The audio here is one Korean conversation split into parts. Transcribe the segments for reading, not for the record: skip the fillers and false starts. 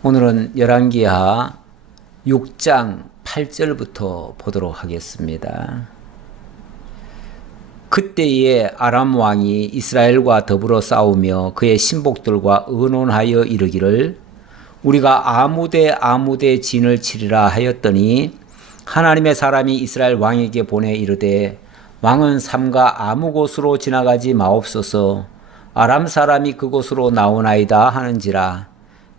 오늘은 열왕기하 6장 8절부터 보도록 하겠습니다. 그때에 아람 왕이 이스라엘과 더불어 싸우며 그의 신복들과 의논하여 이르기를 우리가 아무데 진을 치리라 하였더니 하나님의 사람이 이스라엘 왕에게 보내 이르되 왕은 삼가 아무 곳으로 지나가지 마옵소서. 아람 사람이 그곳으로 나오나이다 하는지라.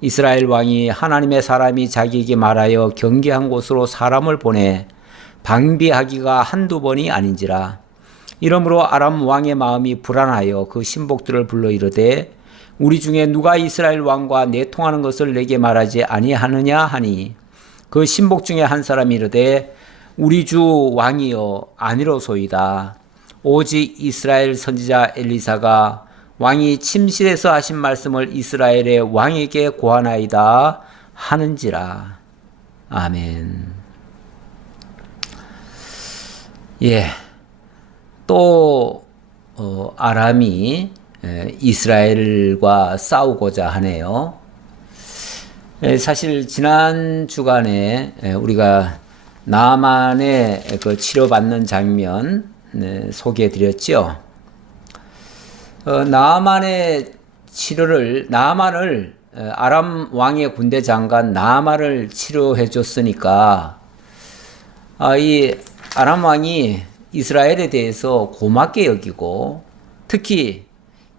이스라엘 왕이 하나님의 사람이 자기에게 말하여 경계한 곳으로 사람을 보내 방비하기가 한두 번이 아닌지라. 이러므로 아람 왕의 마음이 불안하여 그 신복들을 불러 이르되 우리 중에 누가 이스라엘 왕과 내통하는 것을 내게 말하지 아니하느냐 하니 그 신복 중에 한 사람이 이르되 우리 주 왕이여 아니로소이다. 오직 이스라엘 선지자 엘리사가 왕이 침실에서 하신 말씀을 이스라엘의 왕에게 고하나이다 하는지라. 아멘. 또 아람이 이스라엘과 싸우고자 하네요. 사실 지난 주간에 우리가 나아만의 그 치료받는 장면 소개해 드렸죠. 나아만의 치료를 나아만을 아람 왕의 군대 장관 나아만을 치료해 줬으니까 이 아람 왕이 이스라엘에 대해서 고맙게 여기고 특히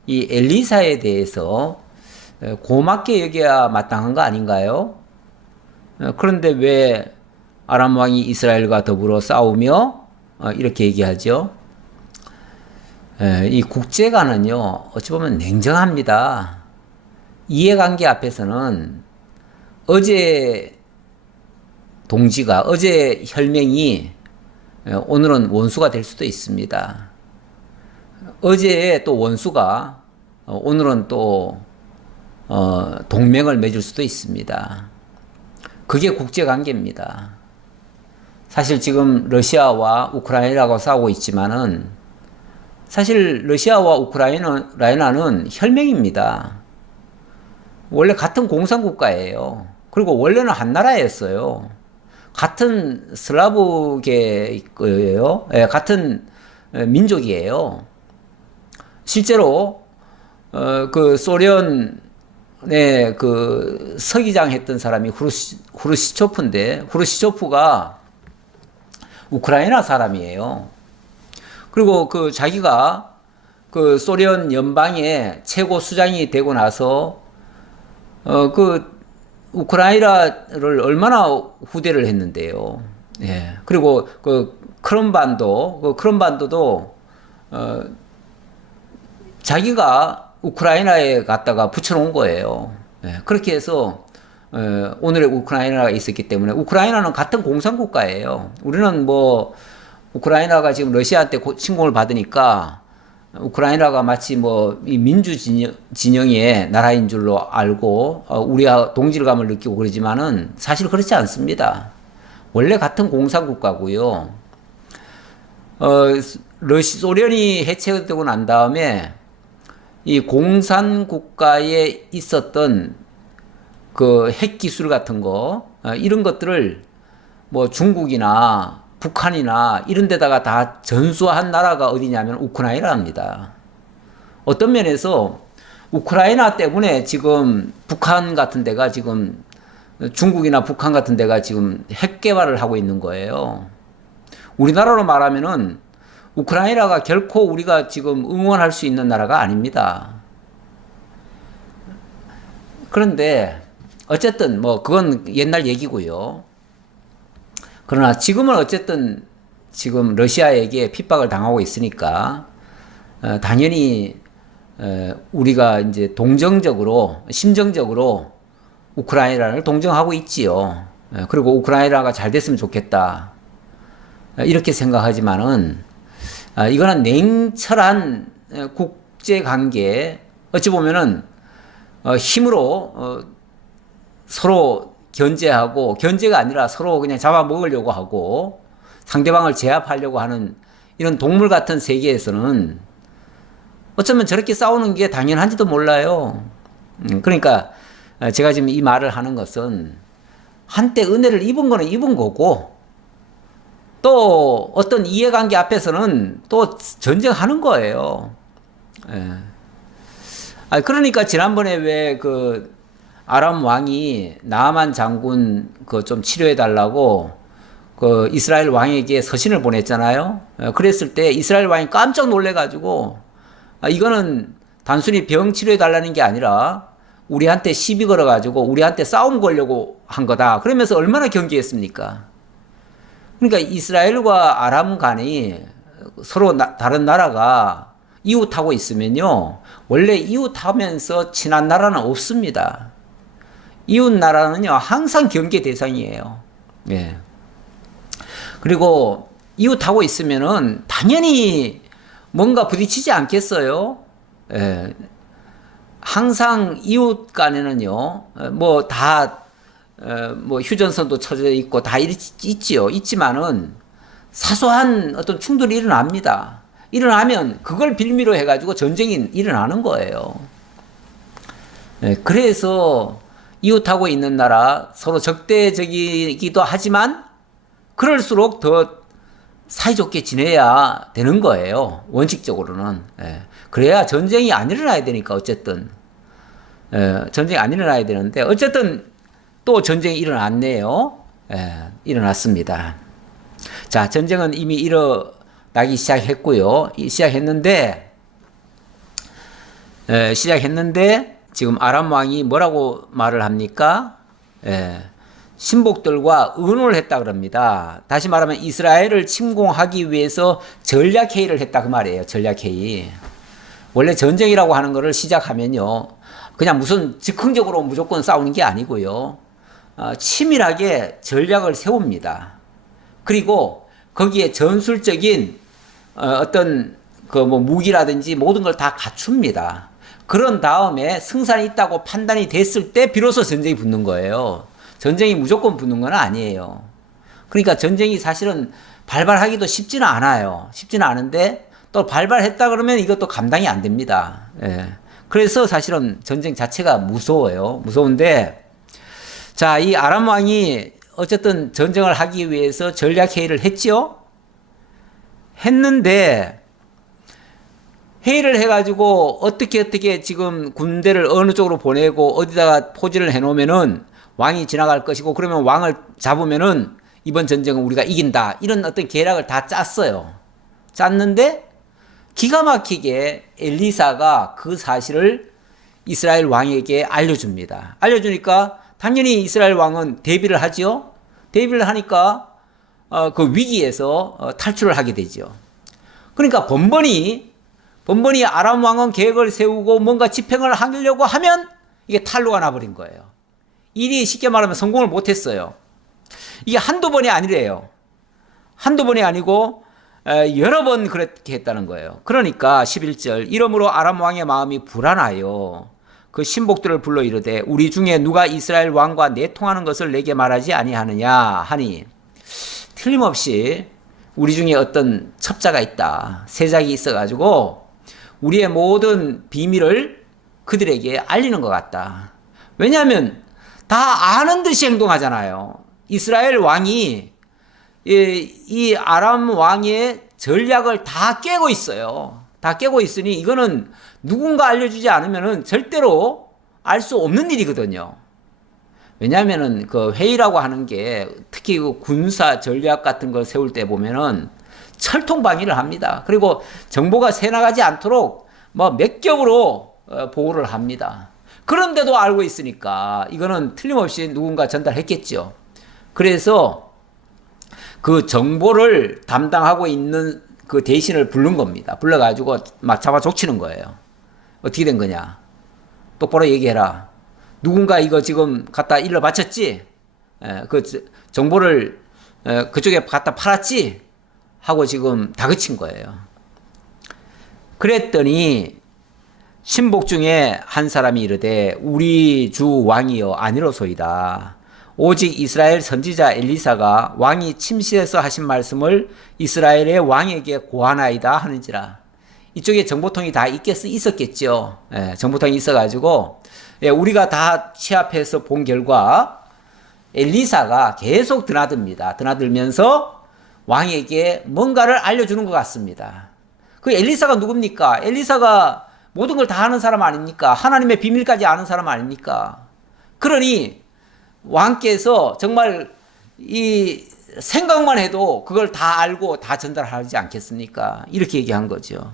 이 엘리사에 대해서 고맙게 여겨야 마땅한 거 아닌가요? 그런데 왜 아람 왕이 이스라엘과 더불어 싸우며 이렇게 얘기하죠? 이 국제관은요, 어찌 보면 냉정합니다. 이해관계 앞에서는 어제 동지가, 어제 혈맹이 오늘은 원수가 될 수도 있습니다. 어제의 또 원수가 오늘은 또 동맹을 맺을 수도 있습니다. 그게 국제관계입니다. 사실 지금 러시아와 우크라이나가 싸우고 있지만은 사실 러시아와 우크라이나는 혈맹입니다. 원래 같은 공산국가예요. 그리고 원래는 한 나라였어요. 같은 슬라브계예요. 같은 민족이에요. 실제로 그 소련의 그 서기장 했던 사람이 후르시초프인데 후르시초프가 우크라이나 사람이에요. 그리고 그 자기가 그 소련 연방의 최고 수장이 되고 나서 그 우크라이나를 얼마나 후대를 했는데요. 예. 그리고 그 크림반도도 자기가 우크라이나에 갔다가 붙여놓은 거예요. 예. 그렇게 해서 오늘의 우크라이나가 있었기 때문에 우크라이나는 같은 공산국가예요. 우리는 뭐 우크라이나가 지금 러시아한테 침공을 받으니까 우크라이나가 마치 뭐 이 민주 진영의 나라인 줄로 알고 우리와 동질감을 느끼고 그러지만은 사실 그렇지 않습니다. 원래 같은 공산국가고요. 소련이 해체되고 난 다음에 이 공산국가에 있었던 그 핵기술 같은 거 이런 것들을 뭐 중국이나 북한이나 이런 데다가 다 전수한 나라가 어디냐면 우크라이나입니다. 어떤 면에서 우크라이나 때문에 지금 북한 같은 데가 지금 중국이나 북한 같은 데가 지금 핵 개발을 하고 있는 거예요. 우리나라로 말하면은 우크라이나가 결코 우리가 지금 응원할 수 있는 나라가 아닙니다. 그런데 어쨌든 뭐 그건 옛날 얘기고요. 그러나 지금은 어쨌든 지금 러시아에게 핍박을 당하고 있으니까 당연히 우리가 이제 심정적으로 우크라이나를 동정하고 있지요. 그리고 우크라이나가 잘 됐으면 좋겠다 이렇게 생각하지만은 이거는 냉철한 국제관계 어찌 보면은 힘으로 서로 견제가 아니라 서로 그냥 잡아먹으려고 하고 상대방을 제압하려고 하는 이런 동물 같은 세계에서는 어쩌면 저렇게 싸우는 게 당연한지도 몰라요. 그러니까 제가 지금 이 말을 하는 것은 한때 은혜를 입은 거는 입은 거고 또 어떤 이해관계 앞에서는 또 전쟁하는 거예요. 그러니까 지난번에 왜 그 아람 왕이 나아만 장군 그 좀 치료해 달라고 그 이스라엘 왕에게 서신을 보냈잖아요. 그랬을 때 이스라엘 왕이 깜짝 놀래가지고 이거는 단순히 병 치료해 달라는 게 아니라 우리한테 시비 걸어가지고 우리한테 싸움 걸려고 한 거다. 그러면서 얼마나 경계했습니까? 그러니까 이스라엘과 아람 간이 서로 다른 나라가 이웃하고 있으면요. 원래 이웃하면서 친한 나라는 없습니다. 이웃 나라는요. 항상 경계 대상이에요. 예. 그리고 이웃하고 있으면은 당연히 뭔가 부딪히지 않겠어요? 예. 항상 이웃 간에는요, 뭐 휴전선도 쳐져 있고 다 있지요. 있지만은 사소한 어떤 충돌이 일어납니다. 일어나면 그걸 빌미로 해가지고 전쟁이 일어나는 거예요. 네, 그래서 이웃하고 있는 나라 서로 적대적이기도 하지만 그럴수록 더 사이좋게 지내야 되는 거예요. 원칙적으로는. 예. 그래야 전쟁이 안 일어나야 되니까 어쨌든. 전쟁이 안 일어나야 되는데 어쨌든 또 전쟁이 일어났네요. 일어났습니다. 자, 전쟁은 이미 일어나기 시작했고요. 시작했는데 지금 아람 왕이 뭐라고 말을 합니까? 신복들과 의논을 했다 그럽니다. 다시 말하면 이스라엘을 침공하기 위해서 전략회의를 했다 그 말이에요. 전략회의. 원래 전쟁이라고 하는 것을 시작하면요. 그냥 무슨 즉흥적으로 무조건 싸우는 게 아니고요. 치밀하게 전략을 세웁니다. 그리고 거기에 전술적인 어떤 그 뭐 무기라든지 모든 걸 다 갖춥니다. 그런 다음에 승산이 있다고 판단이 됐을 때 비로소 전쟁이 붙는 거예요. 전쟁이 무조건 붙는 건 아니에요. 그러니까 전쟁이 사실은 발발하기도 쉽지는 않아요. 쉽지는 않은데 또 발발했다 그러면 이것도 감당이 안 됩니다. 그래서 사실은 전쟁 자체가 무서워요. 무서운데 자, 이 아람 왕이 어쨌든 전쟁을 하기 위해서 전략회의를 했죠. 했는데 회의를 해가지고 어떻게 지금 군대를 어느 쪽으로 보내고 어디다가 포진을 해놓으면은 왕이 지나갈 것이고 그러면 왕을 잡으면은 이번 전쟁은 우리가 이긴다. 이런 어떤 계략을 다 짰어요. 짰는데 기가 막히게 엘리사가 그 사실을 이스라엘 왕에게 알려줍니다. 알려주니까 당연히 이스라엘 왕은 대비를 하죠. 대비를 하니까 그 위기에서 탈출을 하게 되죠. 그러니까 번번이 아람 왕은 계획을 세우고 뭔가 집행을 하려고 하면 이게 탈로가 나버린 거예요. 일이 쉽게 말하면 성공을 못했어요. 이게 한두 번이 아니래요. 한두 번이 아니고 여러 번 그렇게 했다는 거예요. 그러니까 11절 이러므로 아람 왕의 마음이 불안하여 그 신복들을 불러 이르되 우리 중에 누가 이스라엘 왕과 내통하는 것을 내게 말하지 아니하느냐 하니 틀림없이 우리 중에 어떤 첩자가 있다. 세작이 있어가지고 우리의 모든 비밀을 그들에게 알리는 것 같다. 왜냐하면 다 아는 듯이 행동하잖아요. 이스라엘 왕이 이 아람 왕의 전략을 다 깨고 있어요. 다 깨고 있으니 이거는 누군가 알려주지 않으면은 절대로 알 수 없는 일이거든요. 왜냐하면은 그 회의라고 하는 게 특히 그 군사 전략 같은 걸 세울 때 보면은 철통방위를 합니다. 그리고 정보가 새나가지 않도록 뭐 몇 겹으로 보호를 합니다. 그런데도 알고 있으니까 이거는 틀림없이 누군가 전달했겠죠. 그래서 그 정보를 담당하고 있는 그 대신을 부른 겁니다. 불러가지고 막 잡아 족치는 거예요. 어떻게 된 거냐? 똑바로 얘기해라. 누군가 이거 지금 갖다 일러 바쳤지? 그 정보를 그쪽에 갖다 팔았지? 하고 지금 다그친 거예요. 그랬더니 신복 중에 한 사람이 이르되 우리 주 왕이여 아니로소이다. 오직 이스라엘 선지자 엘리사가 왕이 침실에서 하신 말씀을 이스라엘의 왕에게 고하나이다 하는지라. 이쪽에 정보통이 다 있었겠죠. 정보통이 있어가지고 예, 우리가 다 취합해서 본 결과 엘리사가 계속 드나듭니다. 드나들면서 왕에게 뭔가를 알려주는 것 같습니다. 그 엘리사가 누굽니까? 엘리사가 모든 걸 다 아는 사람 아닙니까? 하나님의 비밀까지 아는 사람 아닙니까? 그러니 왕께서 정말 이 생각만 해도 그걸 다 알고 다 전달하지 않겠습니까? 이렇게 얘기한 거죠.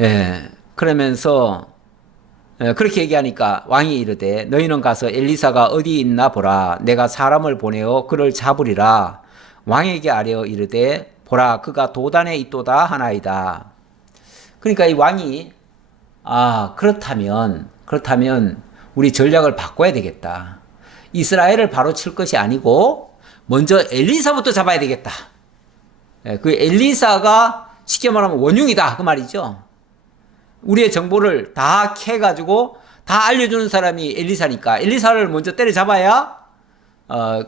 예, 그러면서 그렇게 얘기하니까 왕이 이르되 너희는 가서 엘리사가 어디 있나 보라. 내가 사람을 보내어 그를 잡으리라. 왕에게 아뢰어 이르되 보라 그가 도단에 있도다 하나이다. 그러니까 이 왕이 그렇다면 우리 전략을 바꿔야 되겠다. 이스라엘을 바로 칠 것이 아니고 먼저 엘리사부터 잡아야 되겠다. 그 엘리사가 쉽게 말하면 원흉이다 그 말이죠. 우리의 정보를 다 캐가지고 다 알려주는 사람이 엘리사니까 엘리사를 먼저 때려잡아야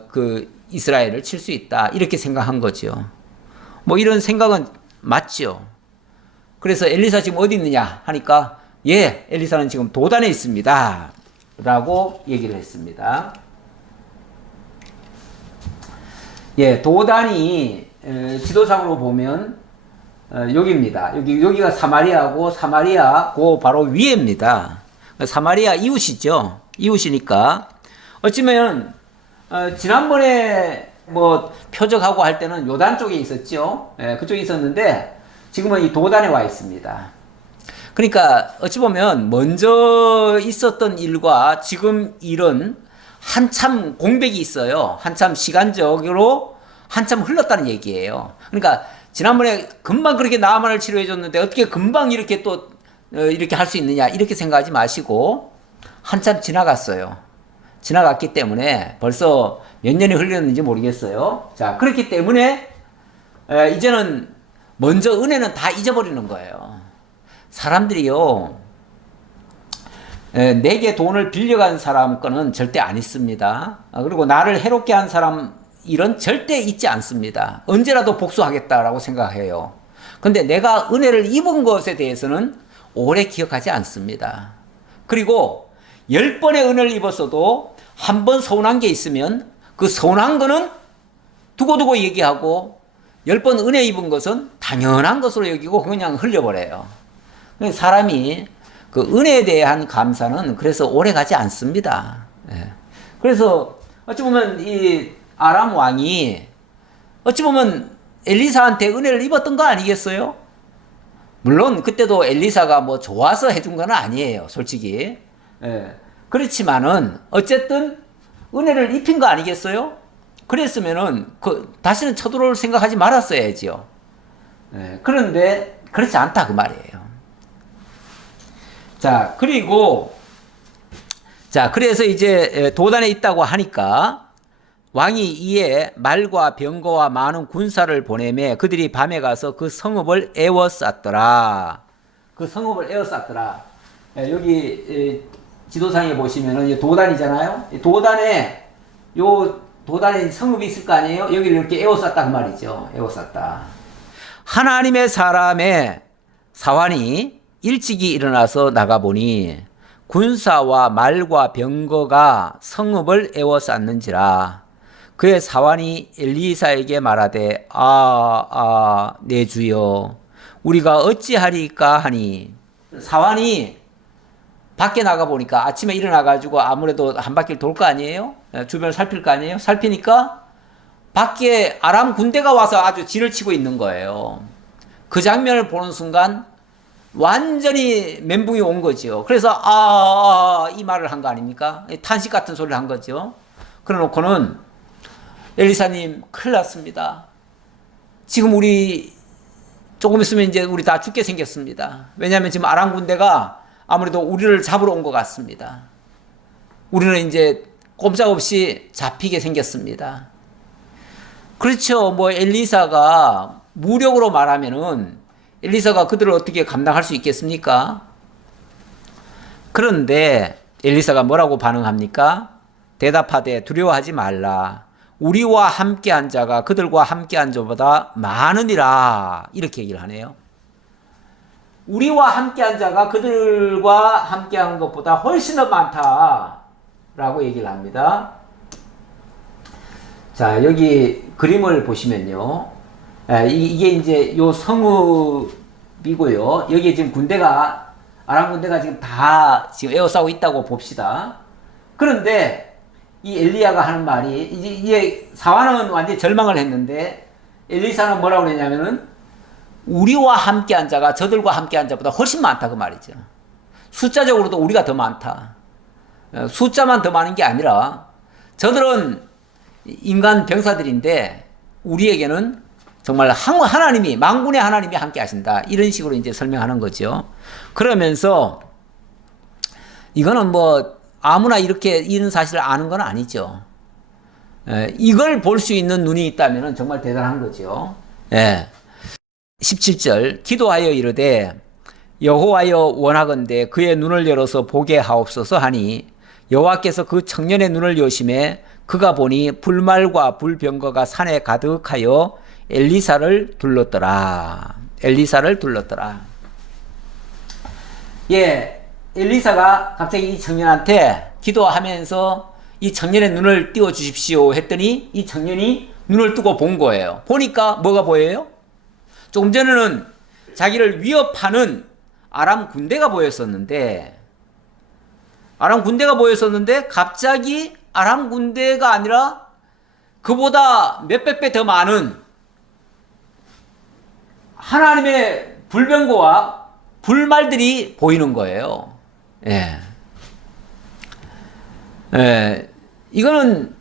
그 이스라엘을 칠 수 있다 이렇게 생각한 거죠. 뭐 이런 생각은 맞죠. 그래서 엘리사 지금 어디 있느냐 하니까 엘리사는 지금 도단에 있습니다 라고 얘기를 했습니다. 도단이 지도상으로 보면 여기입니다. 여기가 사마리아고 사마리아 그 바로 위에입니다. 사마리아 이웃이죠. 이웃이니까 어찌면 지난번에 뭐 표적하고 할 때는 요단 쪽에 있었죠. 그쪽에 있었는데 지금은 이 도단에 와 있습니다. 그러니까 어찌 보면 먼저 있었던 일과 지금 일은 한참 공백이 있어요. 한참 시간적으로 한참 흘렀다는 얘기예요. 그러니까 지난번에 금방 그렇게 나아만을 치료해 줬는데 어떻게 금방 이렇게 또 이렇게 할 수 있느냐 이렇게 생각하지 마시고 한참 지나갔어요. 지나갔기 때문에 벌써 몇 년이 흘렀는지 모르겠어요. 자, 그렇기 때문에 이제는 먼저 은혜는 다 잊어버리는 거예요. 사람들이요, 내게 돈을 빌려간 사람 거는 절대 안 있습니다. 그리고 나를 해롭게 한 사람 일은 절대 잊지 않습니다. 언제라도 복수하겠다라고 생각해요. 근데 내가 은혜를 입은 것에 대해서는 오래 기억하지 않습니다. 그리고 10번의 은혜를 입었어도 한 번 서운한 게 있으면 그 서운한 거는 두고두고 얘기하고 10번 은혜 입은 것은 당연한 것으로 여기고 그냥 흘려버려요. 사람이 그 은혜에 대한 감사는 그래서 오래 가지 않습니다. 그래서 어찌 보면 이 아람 왕이 어찌 보면 엘리사한테 은혜를 입었던 거 아니겠어요? 물론 그때도 엘리사가 뭐 좋아서 해준 건 아니에요, 솔직히. 그렇지만은 어쨌든 은혜를 입힌 거 아니겠어요? 그랬으면은 다시는 쳐들어올 생각하지 말았어야지요. 그런데 그렇지 않다 그 말이에요. 그래서 이제 도단에 있다고 하니까 왕이 이에 말과 병거와 많은 군사를 보내매 그들이 밤에 가서 그 성읍을 에워쌌더라. 여기 지도상에 보시면은 도단이잖아요. 도단에 성읍이 있을 거 아니에요? 여기를 이렇게 에워쌌다 그 말이죠. 에워쌌다. 하나님의 사람의 사환이 일찍이 일어나서 나가보니 군사와 말과 병거가 성읍을 에워쌌는지라. 그의 사환이 엘리사에게 말하되 내 주여 우리가 어찌하리까 하니. 사환이 밖에 나가보니까 아침에 일어나가지고 아무래도 한 바퀴를 돌 거 아니에요? 주변을 살필 거 아니에요? 살피니까 밖에 아람 군대가 와서 아주 진을 치고 있는 거예요. 그 장면을 보는 순간 완전히 멘붕이 온 거죠. 그래서 이 말을 한 거 아닙니까? 탄식 같은 소리를 한 거죠. 그래 놓고는 엘리사님 큰일 났습니다. 지금 우리 조금 있으면 이제 우리 다 죽게 생겼습니다. 왜냐하면 지금 아람 군대가 아무래도 우리를 잡으러 온 것 같습니다. 우리는 이제 꼼짝없이 잡히게 생겼습니다. 그렇죠. 뭐 엘리사가 무력으로 말하면은 엘리사가 그들을 어떻게 감당할 수 있겠습니까? 그런데 엘리사가 뭐라고 반응합니까? 대답하되 두려워하지 말라. 우리와 함께한 자가 그들과 함께한 자보다 많으니라. 이렇게 얘기를 하네요. 우리와 함께한 자가 그들과 함께한 것보다 훨씬 더 많다라고 얘기를 합니다. 자, 여기 그림을 보시면요. 이게 이제 요 성읍이고요. 여기 지금 군대가, 아람 군대가 지금 다 지금 에워싸고 있다고 봅시다. 그런데 이 엘리야가 하는 말이, 이제 사환은 완전히 절망을 했는데, 엘리사는 뭐라고 그랬냐면은, 우리와 함께한 자가 저들과 함께한 자보다 훨씬 많다, 그 말이죠. 숫자적으로도 우리가 더 많다. 숫자만 더 많은 게 아니라, 저들은 인간 병사들인데, 우리에게는 정말 하나님이, 만군의 하나님이 함께 하신다. 이런 식으로 이제 설명하는 거죠. 그러면서, 이거는 뭐, 아무나 이렇게 이런 사실을 아는 건 아니죠. 이걸 볼 수 있는 눈이 있다면 정말 대단한 거죠. 17절, 기도하여 이르되 여호와여 원하건대 그의 눈을 열어서 보게 하옵소서 하니 여호와께서 그 청년의 눈을 여심해 그가 보니 불말과 불병거가 산에 가득하여 엘리사를 둘렀더라. 엘리사를 둘렀더라. 엘리사가 갑자기 이 청년한테 기도하면서 이 청년의 눈을 띄워 주십시오 했더니 이 청년이 눈을 뜨고 본 거예요. 보니까 뭐가 보여요? 조금 전에는 자기를 위협하는 아람 군대가 보였었는데 갑자기 아람 군대가 아니라 그보다 몇백 배 더 많은 하나님의 불병거와 불말들이 보이는 거예요. 이거는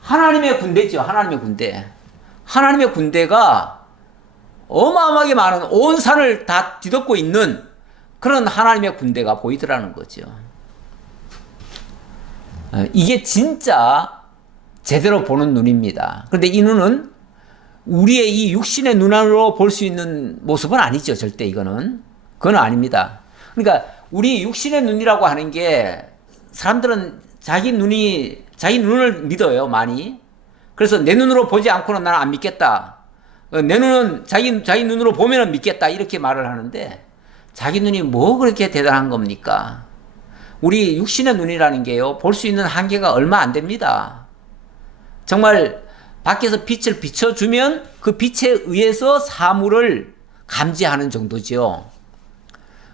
하나님의 군대죠. 하나님의 군대. 하나님의 군대가 어마어마하게 많은 온 산을 다 뒤덮고 있는 그런 하나님의 군대가 보이더라는 거죠. 이게 진짜 제대로 보는 눈입니다. 그런데 이 눈은 우리의 이 육신의 눈으로 볼 수 있는 모습은 아니죠. 절대 이거는. 그건 아닙니다. 그러니까 우리 육신의 눈이라고 하는 게 사람들은 자기 눈을 믿어요, 많이. 그래서 내 눈으로 보지 않고는 나는 안 믿겠다. 내 눈은 자기 눈으로 보면은 믿겠다. 이렇게 말을 하는데 자기 눈이 뭐 그렇게 대단한 겁니까? 우리 육신의 눈이라는 게요, 볼 수 있는 한계가 얼마 안 됩니다. 정말 밖에서 빛을 비춰주면 그 빛에 의해서 사물을 감지하는 정도죠.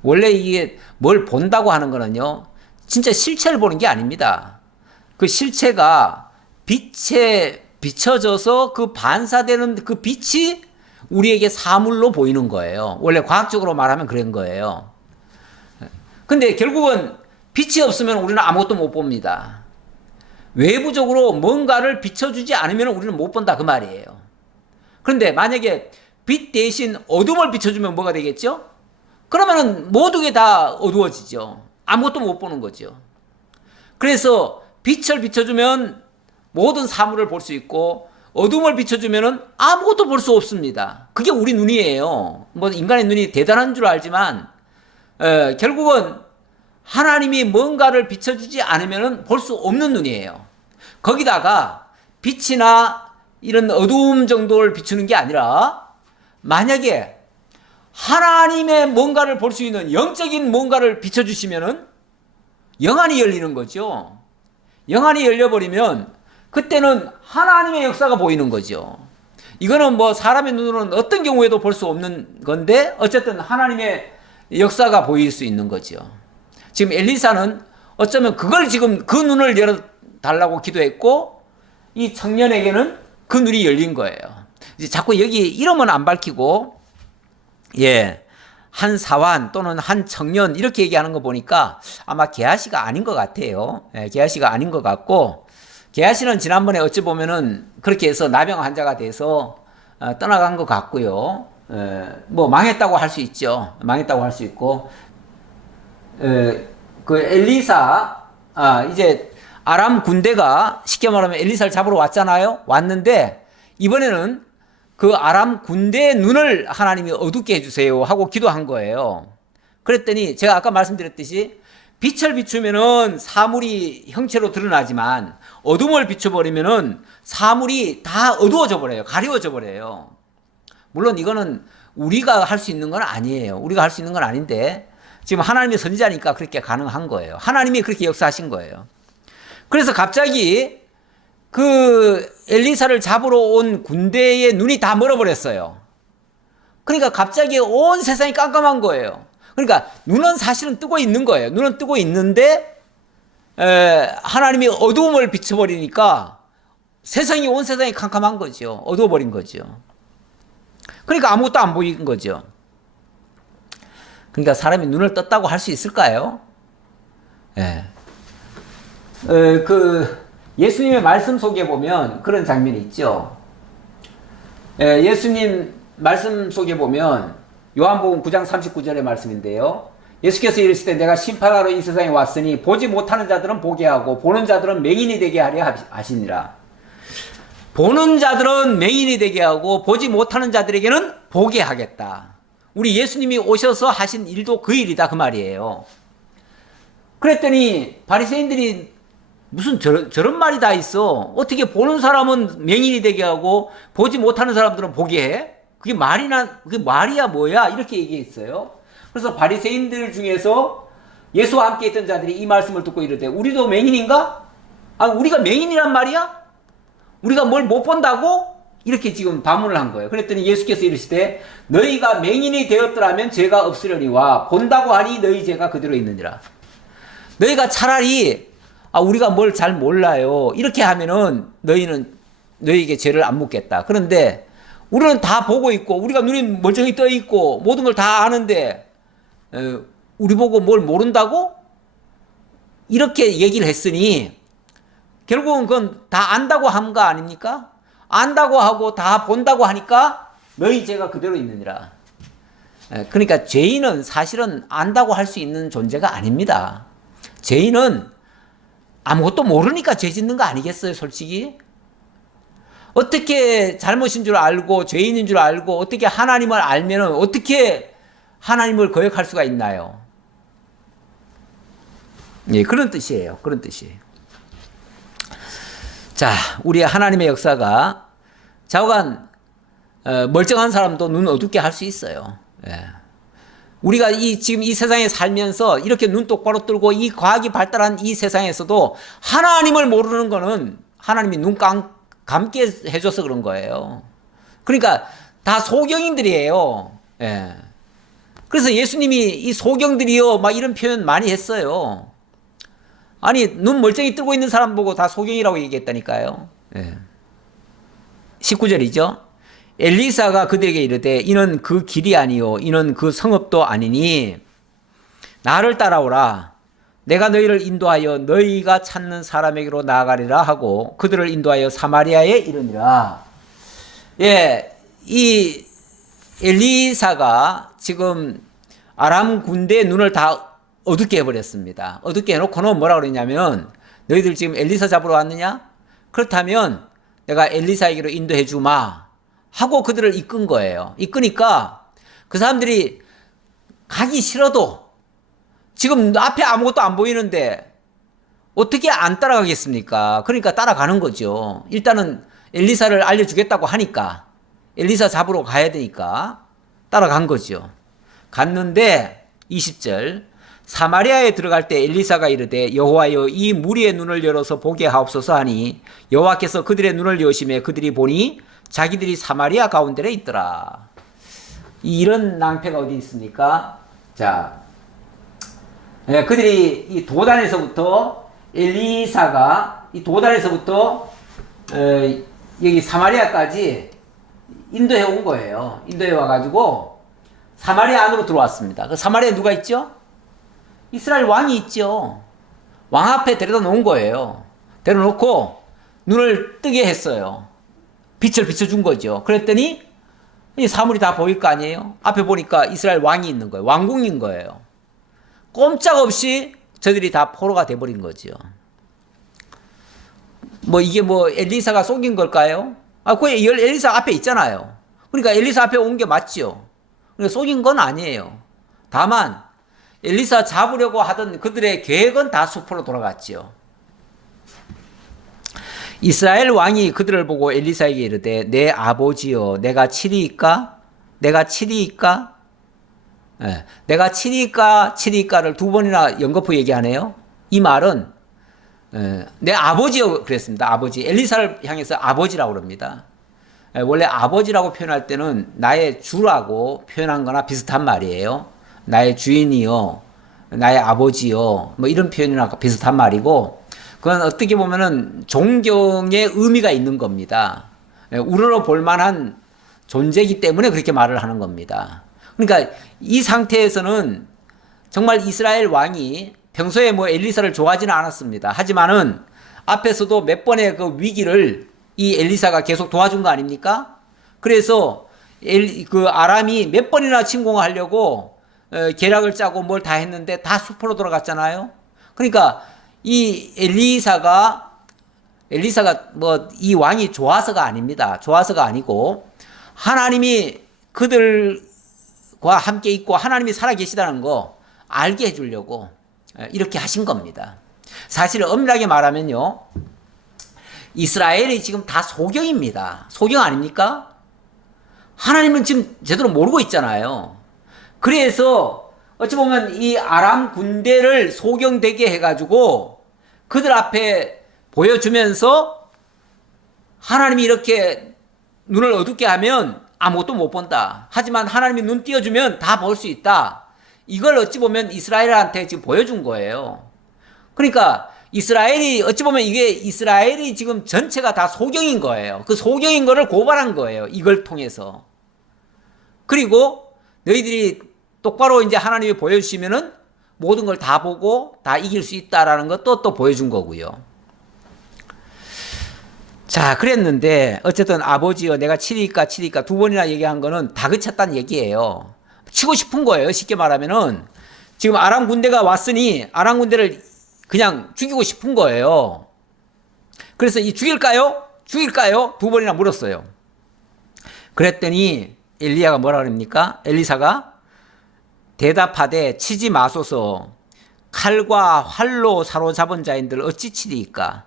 원래 이게 뭘 본다고 하는 거는요, 진짜 실체를 보는 게 아닙니다. 그 실체가 빛에 비춰져서 그 반사되는 그 빛이 우리에게 사물로 보이는 거예요. 원래 과학적으로 말하면 그런 거예요. 근데 결국은 빛이 없으면 우리는 아무것도 못 봅니다. 외부적으로 뭔가를 비춰주지 않으면 우리는 못 본다, 그 말이에요. 그런데 만약에 빛 대신 어둠을 비춰주면 뭐가 되겠죠? 그러면은 모든 게 다 어두워지죠. 아무것도 못 보는 거죠. 그래서 빛을 비춰주면 모든 사물을 볼 수 있고 어둠을 비춰주면 아무것도 볼 수 없습니다. 그게 우리 눈이에요. 뭐 인간의 눈이 대단한 줄 알지만 결국은 하나님이 뭔가를 비춰주지 않으면 볼 수 없는 눈이에요. 거기다가 빛이나 이런 어두움 정도를 비추는 게 아니라 만약에 하나님의 뭔가를 볼 수 있는 영적인 뭔가를 비춰주시면은 영안이 열리는 거죠. 영안이 열려버리면 그때는 하나님의 역사가 보이는 거죠. 이거는 뭐 사람의 눈으로는 어떤 경우에도 볼 수 없는 건데 어쨌든 하나님의 역사가 보일 수 있는 거죠. 지금 엘리사는 어쩌면 그걸 지금 그 눈을 열어달라고 기도했고 이 청년에게는 그 눈이 열린 거예요. 이제 자꾸 여기 이름은 안 밝히고 한 사환 또는 한 청년 이렇게 얘기하는 거 보니까 아마 게하시가 아닌 것 같아요. 게하시가 아닌 것 같고 게하시는 지난번에 어찌 보면은 그렇게 해서 나병 환자가 돼서 떠나간 것 같고요. 뭐 망했다고 할 수 있죠. 망했다고 할 수 있고 그 엘리사 이제 아람 군대가 쉽게 말하면 엘리사를 잡으러 왔잖아요. 왔는데 이번에는 그 아람 군대의 눈을 하나님이 어둡게 해주세요 하고 기도한 거예요. 그랬더니 제가 아까 말씀드렸듯이 빛을 비추면은 사물이 형체로 드러나지만 어둠을 비춰버리면은 사물이 다 어두워져 버려요. 가려워져 버려요. 물론 이거는 우리가 할 수 있는 건 아니에요. 우리가 할 수 있는 건 아닌데 지금 하나님의 선지자니까 그렇게 가능한 거예요. 하나님이 그렇게 역사하신 거예요. 그래서 갑자기 그 엘리사를 잡으러 온 군대의 눈이 다 멀어버렸어요. 그러니까 갑자기 온 세상이 깜깜한 거예요. 그러니까 눈은 사실은 뜨고 있는 거예요. 눈은 뜨고 있는데 하나님이 어두움을 비춰버리니까 온 세상이 캄캄한 거죠. 어두워버린 거죠. 그러니까 아무것도 안 보이는 거죠. 그러니까 사람이 눈을 떴다고 할 수 있을까요? 예. 예수님의 말씀 속에 보면 그런 장면이 있죠. 예수님 말씀 속에 보면 요한복음 9장 39절의 말씀인데요. 예수께서 이르시되 내가 심판하러 이 세상에 왔으니 보지 못하는 자들은 보게 하고 보는 자들은 맹인이 되게 하려 하시니라. 보는 자들은 맹인이 되게 하고 보지 못하는 자들에게는 보게 하겠다. 우리 예수님이 오셔서 하신 일도 그 일이다 그 말이에요. 그랬더니 바리새인들이 무슨 저런 말이 다 있어. 어떻게 보는 사람은 맹인이 되게 하고 보지 못하는 사람들은 보게 해? 그게 말이야 뭐야? 이렇게 얘기했어요. 그래서 바리새인들 중에서 예수와 함께 있던 자들이 이 말씀을 듣고 이르되 우리도 맹인인가? 우리가 맹인이란 말이야? 우리가 뭘 못 본다고? 이렇게 지금 반문을 한 거예요. 그랬더니 예수께서 이르시되 너희가 맹인이 되었더라면 죄가 없으려니와 본다고 하니 너희 죄가 그대로 있느니라. 너희가 차라리 우리가 뭘 잘 몰라요. 이렇게 하면은 너희에게 죄를 안 묻겠다. 그런데 우리는 다 보고 있고 우리가 눈이 멀쩡히 떠 있고 모든 걸 다 아는데 우리 보고 뭘 모른다고? 이렇게 얘기를 했으니 결국은 그건 다 안다고 한 거 아닙니까? 안다고 하고 다 본다고 하니까 너희 죄가 그대로 있느니라. 그러니까 죄인은 사실은 안다고 할 수 있는 존재가 아닙니다. 죄인은 아무것도 모르니까 죄 짓는 거 아니겠어요, 솔직히? 어떻게 잘못인 줄 알고 죄인인 줄 알고 어떻게 하나님을 알면은 어떻게 하나님을 거역할 수가 있나요? 예, 그런 뜻이에요. 그런 뜻이에요. 자, 우리 하나님의 역사가 좌우간 멀쩡한 사람도 눈 어둡게 할 수 있어요. 예. 우리가 지금 이 세상에 살면서 이렇게 눈 똑바로 뜨고 이 과학이 발달한 이 세상에서도 하나님을 모르는 거는 하나님이 눈 감게 해줘서 그런 거예요. 그러니까 다 소경인들이에요. 예. 그래서 예수님이 이 소경들이요 막 이런 표현 많이 했어요. 아니 눈 멀쩡히 뜨고 있는 사람 보고 다 소경이라고 얘기했다니까요. 예. 19절이죠. 엘리사가 그들에게 이르되 이는 그 길이 아니요 이는 그 성읍도 아니니 나를 따라오라. 내가 너희를 인도하여 너희가 찾는 사람에게로 나아가리라 하고 그들을 인도하여 사마리아에 이르니라. 예, 이 엘리사가 지금 아람 군대의 눈을 다 어둡게 해버렸습니다. 어둡게 해놓고는 뭐라 그러냐면 너희들 지금 엘리사 잡으러 왔느냐? 그렇다면 내가 엘리사에게로 인도해 주마 하고 그들을 이끈 거예요. 이끄니까 그 사람들이 가기 싫어도 지금 앞에 아무것도 안 보이는데 어떻게 안 따라가겠습니까? 그러니까 따라가는 거죠. 일단은 엘리사를 알려주겠다고 하니까 엘리사 잡으러 가야 되니까 따라간 거죠. 갔는데 20절 사마리아에 들어갈 때 엘리사가 이르되 여호와여 이 무리의 눈을 열어서 보게 하옵소서 하니 여호와께서 그들의 눈을 여시매 그들이 보니 자기들이 사마리아 가운데에 있더라. 이런 낭패가 어디 있습니까? 자, 그들이 이 도단에서부터 엘리사가 이 도단에서부터 여기 사마리아까지 인도해 온 거예요. 인도해 와가지고 사마리아 안으로 들어왔습니다. 그 사마리아에 누가 있죠? 이스라엘 왕이 있죠. 왕 앞에 데려다 놓은 거예요. 데려놓고 눈을 뜨게 했어요. 빛을 비춰준 거죠. 그랬더니 이 사물이 다 보일 거 아니에요. 앞에 보니까 이스라엘 왕이 있는 거예요. 왕궁인 거예요. 꼼짝없이 저들이 다 포로가 돼버린 거죠. 이게 엘리사가 속인 걸까요? 그 엘리사 앞에 있잖아요. 그러니까 엘리사 앞에 온 게 맞죠. 그러니까 속인 건 아니에요. 다만 엘리사 잡으려고 하던 그들의 계획은 다 수포로 돌아갔죠. 이스라엘 왕이 그들을 보고 엘리사에게 이르되 내 아버지여 내가 치리이까? 내가 치리이까? 예, 내가 치리이까 치리이까를 두 번이나 연거푸 얘기하네요. 이 말은 내 아버지요 그랬습니다. 아버지. 엘리사를 향해서 아버지라고 그럽니다. 원래 아버지라고 표현할 때는 나의 주라고 표현한 거나 비슷한 말이에요. 나의 주인이요, 나의 아버지요, 뭐 이런 표현이나 비슷한 말이고, 그건 어떻게 보면은 존경의 의미가 있는 겁니다. 우러러 볼 만한 존재이기 때문에 그렇게 말을 하는 겁니다. 그러니까 이 상태에서는 정말 이스라엘 왕이 평소에 뭐 엘리사를 좋아하지는 않았습니다. 하지만은 앞에서도 몇 번의 그 위기를 이 엘리사가 계속 도와준 거 아닙니까? 그래서 그 아람이 몇 번이나 침공하려고 계략을 짜고 뭘 다 했는데 다 수포로 돌아갔잖아요. 그러니까 이 엘리사가 뭐 이 왕이 좋아서가 아닙니다. 좋아서가 아니고 하나님이 그들과 함께 있고 하나님이 살아계시다는 거 알게 해주려고 이렇게 하신 겁니다. 사실 엄밀하게 말하면요, 이스라엘이 지금 다 소경입니다. 소경 아닙니까? 하나님은 지금 제대로 모르고 있잖아요. 그래서 어찌 보면 이 아람 군대를 소경되게 해가지고 그들 앞에 보여주면서 하나님이 이렇게 눈을 어둡게 하면 아무것도 못 본다. 하지만 하나님이 눈 띄워주면 다 볼 수 있다. 이걸 어찌 보면 이스라엘한테 지금 보여준 거예요. 그러니까 이스라엘이 어찌 보면 이게 이스라엘이 지금 전체가 다 소경인 거예요. 그 소경인 거를 고발한 거예요. 이걸 통해서. 그리고 너희들이 똑바로 이제 하나님이 보여주시면은 모든 걸 다 보고 다 이길 수 있다라는 것도 또 보여준 거고요. 자, 그랬는데 어쨌든 아버지여 내가 치리까 두 번이나 얘기한 거는 다그쳤다는 얘기예요. 치고 싶은 거예요. 쉽게 말하면은 지금 아람 군대가 왔으니 아람 군대를 그냥 죽이고 싶은 거예요. 그래서 이 죽일까요? 두 번이나 물었어요. 그랬더니 엘리야가 뭐라 그럽니까? 엘리사가 대답하되 치지 마소서. 칼과 활로 사로잡은 자인들 어찌 치리이까?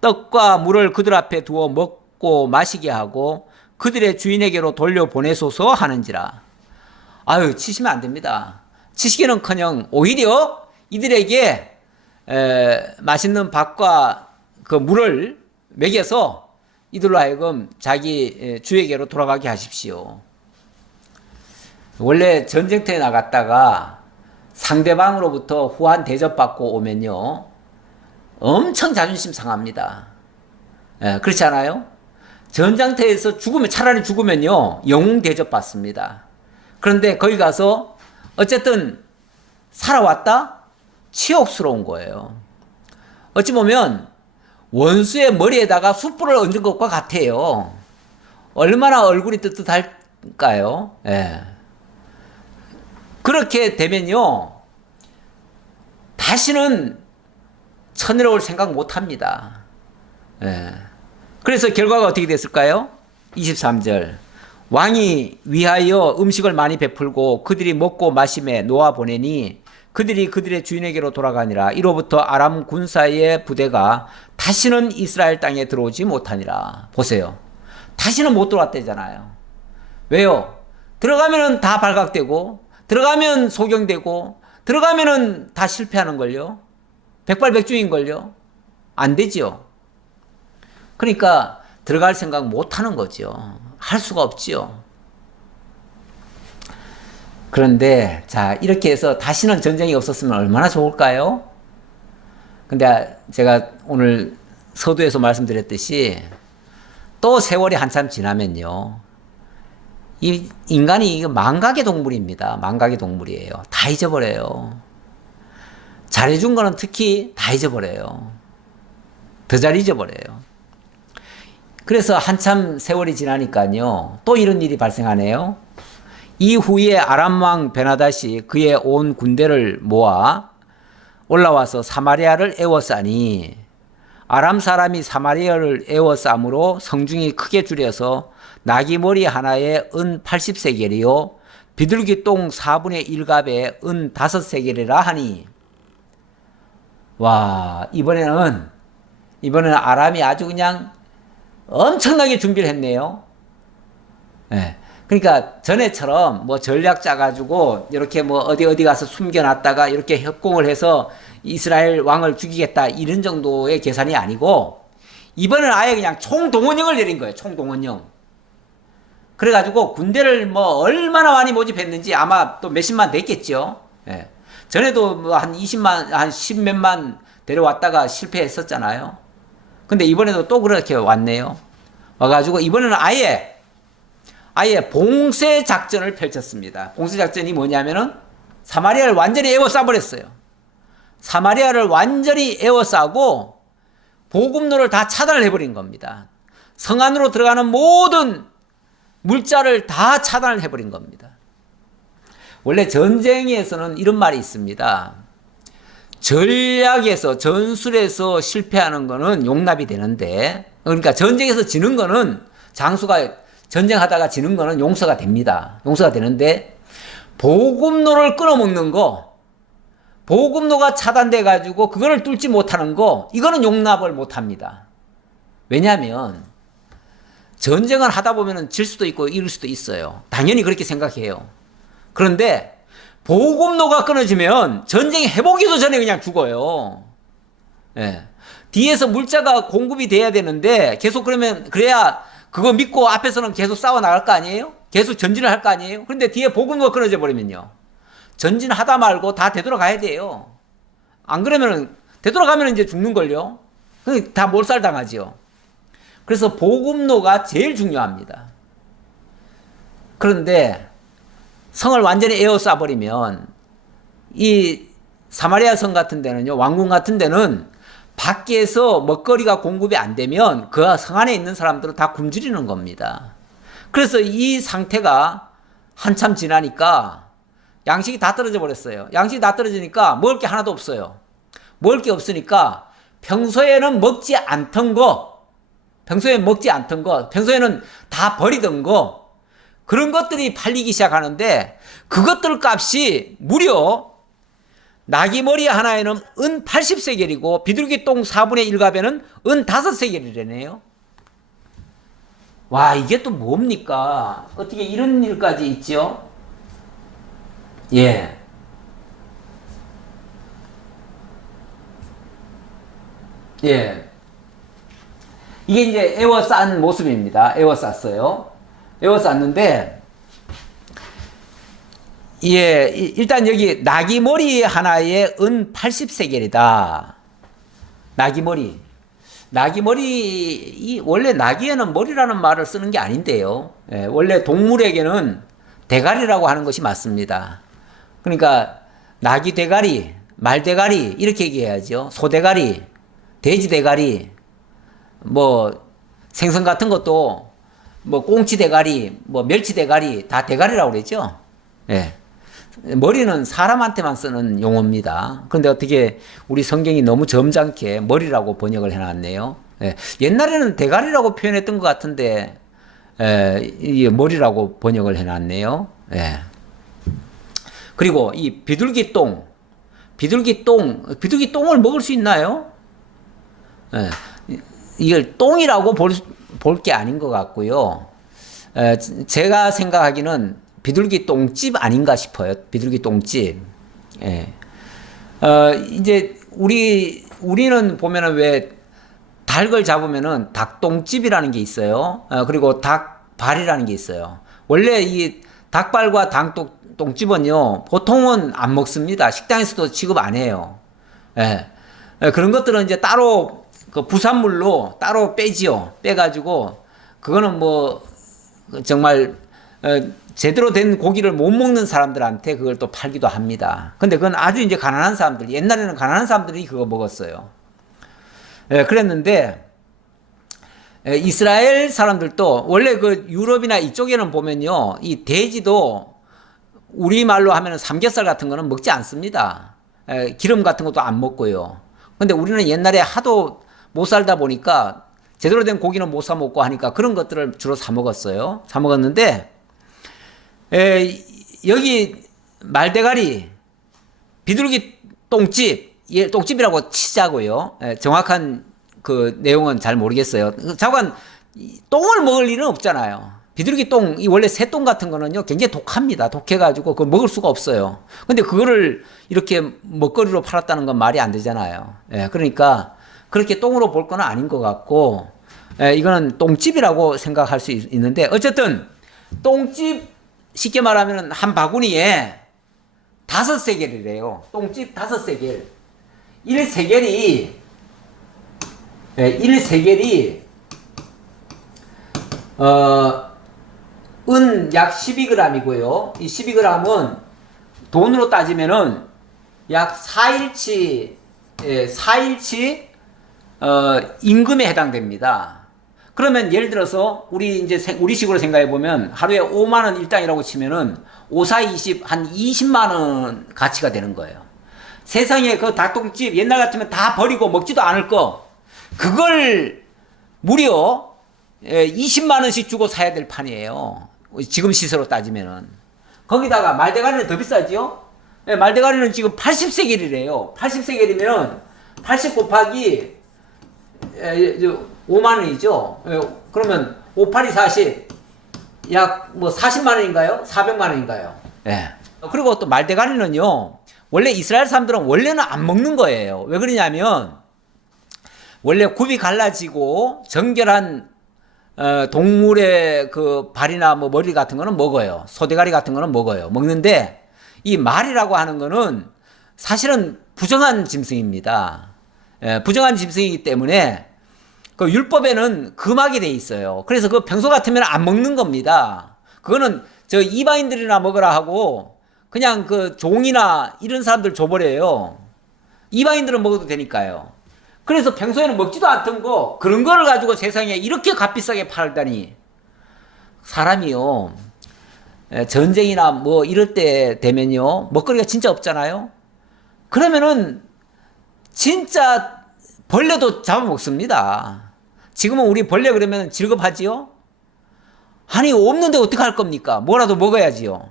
떡과 물을 그들 앞에 두어 먹고 마시게 하고 그들의 주인에게로 돌려보내소서 하는지라. 아유, 치시면 안 됩니다. 치시기는커녕 오히려 이들에게 맛있는 밥과 그 물을 먹여서 이들로 하여금 자기 주에게로 돌아가게 하십시오. 원래 전쟁터에 나갔다가 상대방으로부터 후한 대접받고 오면요, 엄청 자존심 상합니다. 그렇지 않아요? 전장터에서 차라리 죽으면요, 영웅 대접받습니다. 그런데 거기 가서 어쨌든 살아왔다? 치욕스러운 거예요. 어찌 보면 원수의 머리에다가 숯불을 얹은 것과 같아요. 얼마나 얼굴이 뜨뜻할까요? 그렇게 되면요, 다시는 쳐내려올 생각 못 합니다. 그래서 결과가 어떻게 됐을까요? 23절. 왕이 위하여 음식을 많이 베풀고 그들이 먹고 마심에 놓아 보내니 그들이 그들의 주인에게로 돌아가니라. 이로부터 아람 군사의 부대가 다시는 이스라엘 땅에 들어오지 못하니라. 보세요. 다시는 못 들어왔대잖아요. 왜요? 들어가면은 다 발각되고, 들어가면 소경되고, 들어가면은 다 실패하는걸요. 백발백중인걸요. 안 되죠. 그러니까 들어갈 생각 못 하는 거죠. 할 수가 없지요. 그런데 자, 이렇게 해서 다시는 전쟁이 없었으면 얼마나 좋을까요? 근데 제가 오늘 서두에서 말씀드렸듯이 또 세월이 한참 지나면요, 이 인간이 망각의 동물입니다. 망각의 동물이에요. 다 잊어버려요. 잘해준 거는 특히 다 잊어버려요. 더 잘 잊어버려요. 그래서 한참 세월이 지나니까요, 또 이런 일이 발생하네요. 이후에 아람왕 베나닷이 그의 온 군대를 모아 올라와서 사마리아를 에워싸니 아람 사람이 사마리아를 에워싸므로 성중이 크게 줄여서 나귀머리 하나에 은 80세겔이요 비둘기 똥 4분의 1갑에 은 5세겔이라 하니. 와, 이번에는 아람이 아주 그냥 엄청나게 준비를 했네요. 그러니까 전에처럼 뭐 전략 짜가지고 이렇게 뭐 어디 가서 숨겨놨다가 이렇게 협공을 해서 이스라엘 왕을 죽이겠다 이런 정도의 계산이 아니고 이번에는 아예 그냥 총동원령을 내린 거예요. 총동원령. 그래가지고 군대를 뭐 얼마나 많이 모집했는지 아마 또 몇십만 됐겠죠. 예. 전에도 뭐 한 20만, 한 10몇만 데려왔다가 실패했었잖아요. 근데 이번에도 또 그렇게 왔네요. 와가지고 이번에는 아예 봉쇄 작전을 펼쳤습니다. 봉쇄 작전이 뭐냐면은 사마리아를 완전히 에워싸버렸어요. 사마리아를 완전히 에워싸고 보급로를 다 차단을 해버린 겁니다. 성 안으로 들어가는 모든 물자를 다 차단을 해버린 겁니다. 원래 전쟁에서는 이런 말이 있습니다. 전략에서, 전술에서 실패하는 거는 용납이 되는데, 그러니까 전쟁에서 지는 거는 장수가 전쟁하다가 지는 거는 용서가 됩니다. 용서가 되는데, 보급로를 끊어먹는 거, 보급로가 차단돼 가지고 그거를 뚫지 못하는 거, 이거는 용납을 못합니다. 왜냐하면 전쟁을 하다 보면 질 수도 있고 이길 수도 있어요. 당연히 그렇게 생각해요. 그런데 보급로가 끊어지면 전쟁이 해보기도 전에 그냥 죽어요. 예. 뒤에서 물자가 공급이 돼야 되는데 계속 그래야 그거 믿고 앞에서는 계속 싸워 나갈 거 아니에요? 계속 전진을 할 거 아니에요? 그런데 뒤에 보급로가 끊어져 버리면요. 전진하다 말고 다 되돌아가야 돼요. 안 그러면 되돌아가면 이제 죽는걸요. 다 몰살당하지요. 그래서 보급로가 제일 중요합니다. 그런데 성을 완전히 에워싸버리면 이 사마리아 성 같은 데는요, 왕궁 같은 데는 밖에서 먹거리가 공급이 안 되면 그 성 안에 있는 사람들은 다 굶주리는 겁니다. 그래서 이 상태가 한참 지나니까 양식이 다 떨어져 버렸어요. 양식이 다 떨어지니까 먹을 게 하나도 없어요. 먹을 게 없으니까 평소에는 먹지 않던 거, 평소에는 다 버리던 거, 그런 것들이 팔리기 시작하는데 그것들 값이 무려 나귀머리 하나에는 은 80세겔이고 비둘기 똥 4분의 1갑에는 은 5세겔이라네요. 와, 이게 또 뭡니까? 어떻게 이런 일까지 있죠? 예. 예. 이게 이제 에워싼 모습입니다. 에워쌌어요. 에워쌌는데, 예, 일단 여기 나귀머리 하나에 은 80세겔이다. 나귀머리. 원래 나귀에는 머리라는 말을 쓰는 게 아닌데요. 예, 원래 동물에게는 대가리라고 하는 것이 맞습니다. 그러니까 나귀 대가리, 말 대가리 이렇게 얘기해야죠. 소 대가리, 돼지 대가리, 뭐 생선 같은 것도 뭐 꽁치 대가리, 뭐 멸치 대가리 다 대가리라고 그러죠. 예. 머리는 사람한테만 쓰는 용어입니다. 그런데 어떻게 우리 성경이 너무 점잖게 머리라고 번역을 해놨네요. 예. 옛날에는 대가리라고 표현했던 것 같은데 이게 머리라고 번역을 해놨네요. 예. 그리고 이 비둘기 똥을 먹을 수 있나요? 예. 이걸 똥이라고 볼 게 아닌 것 같고요. 제가 생각하기는 비둘기 똥집 아닌가 싶어요. 비둘기 똥집. 예. 이제 우리는 보면은 왜 닭을 잡으면은 닭똥집이라는 게 있어요. 그리고 닭발이라는 게 있어요. 원래 이 닭발과 닭똥집은요, 보통은 안 먹습니다. 식당에서도 취급 안 해요. 예. 그런 것들은 이제 따로 그 부산물로 따로 빼지요. 빼가지고 그거는 뭐 정말 제대로 된 고기를 못 먹는 사람들한테 그걸 또 팔기도 합니다. 근데 그건 아주 이제 가난한 사람들, 옛날에는 가난한 사람들이 그거 먹었어요. 그랬는데 이스라엘 사람들도 원래 그 유럽이나 이쪽에는 보면요, 이 돼지도 우리말로 하면 삼겹살 같은 거는 먹지 않습니다. 기름 같은 것도 안 먹고요. 근데 우리는 옛날에 하도 못 살다 보니까 제대로 된 고기는 못 사 먹고 하니까 그런 것들을 주로 사 먹었어요. 사 먹었는데 여기 말대가리, 비둘기 똥집, 똥집이라고 치자고요. 정확한 그 내용은 잘 모르겠어요. 자관 똥을 먹을 일은 없잖아요. 비둘기 똥, 이 원래 새똥 같은 거는요, 굉장히 독합니다. 독해가지고 그걸 먹을 수가 없어요. 근데 그거를 이렇게 먹거리로 팔았다는 건 말이 안 되잖아요. 예, 그러니까 그렇게 똥으로 볼 건 아닌 것 같고, 예, 이거는 똥집이라고 생각할 수 있는데, 어쨌든 똥집, 쉽게 말하면 한 바구니에 5세겔이래요. 똥집 5세겔. 1세겔이, 예, 1세겔이, 은 약 12g이고요. 이 12g은 돈으로 따지면은 약 4일치, 예, 4일치, 임금에 해당됩니다. 그러면 예를 들어서 우리 식으로 생각해 보면 하루에 5만 원 일당이라고 치면은 5, 4, 20, 한 20만 원 가치가 되는 거예요. 세상에 그 닭똥집 옛날 같으면 다 버리고 먹지도 않을 거, 그걸 무려 20만 원씩 주고 사야 될 판이에요. 지금 시세로 따지면은. 거기다가 말대가리는 더 비싸지요? 네, 말대가리는 지금 80세겔이래요. 80세겔이면은 80 곱하기 5만 원이죠. 그러면 5, 8이 40. 약 뭐 40만 원인가요? 400만 원인가요? 예. 그리고 또 말대가리는요, 원래 이스라엘 사람들은 원래는 안 먹는 거예요. 왜 그러냐면, 원래 굽이 갈라지고 정결한 동물의 그 발이나 뭐 머리 같은 거는 먹어요. 소대가리 같은 거는 먹어요. 먹는데 이 말이라고 하는 거는 사실은 부정한 짐승입니다. 예, 부정한 짐승이기 때문에 그 율법에는 금하게 돼 있어요. 그래서 그 평소 같으면 안 먹는 겁니다. 그거는 저 이방인들이나 먹으라 하고 그냥 그 종이나 이런 사람들 줘버려요. 이방인들은 먹어도 되니까요. 그래서 평소에는 먹지도 않던 거, 그런 거를 가지고 세상에 이렇게 값비싸게 팔다니. 사람이요, 전쟁이나 뭐 이럴 때 되면요, 먹거리가 진짜 없잖아요. 그러면은 진짜 벌레도 잡아먹습니다. 지금은 우리 벌레 그러면 즐겁하지요? 아니, 없는데 어떡할 겁니까? 뭐라도 먹어야지요.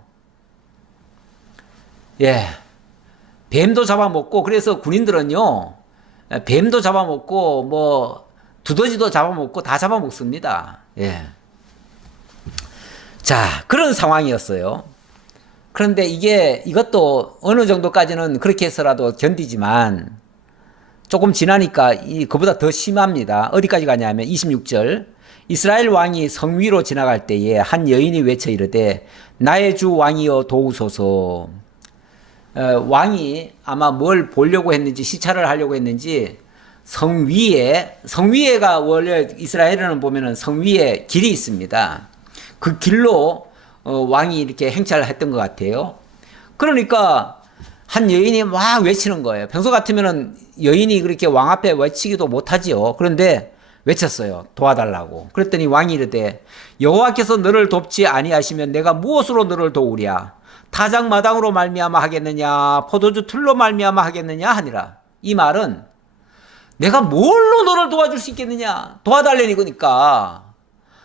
예. 뱀도 잡아먹고, 그래서 군인들은요, 뱀도 잡아먹고 뭐 두더지도 잡아먹고 다 잡아먹습니다. 예. 자, 그런 상황이었어요. 그런데 이것도 어느 정도까지는 그렇게 해서라도 견디지만 조금 지나니까 그보다 더 심합니다. 어디까지 가냐면 26절. 이스라엘 왕이 성 위로 지나갈 때에 한 여인이 외쳐 이르되 나의 주 왕이여 도우소서. 왕이 아마 뭘 보려고 했는지, 시찰을 하려고 했는지 성 위에가 원래 이스라엘에는 보면은 성 위에 길이 있습니다. 그 길로 왕이 이렇게 행차를 했던 것 같아요. 그러니까 한 여인이 막 외치는 거예요. 평소 같으면은 여인이 그렇게 왕 앞에 외치기도 못하지요. 그런데 외쳤어요. 도와달라고. 그랬더니 왕이 이르되 여호와께서 너를 돕지 아니하시면 내가 무엇으로 너를 도우랴? 타작마당으로 말미암아 하겠느냐, 포도주 틀로 말미암아 하겠느냐 하니라. 이 말은 내가 뭘로 너를 도와줄 수 있겠느냐? 도와달라는 거니까.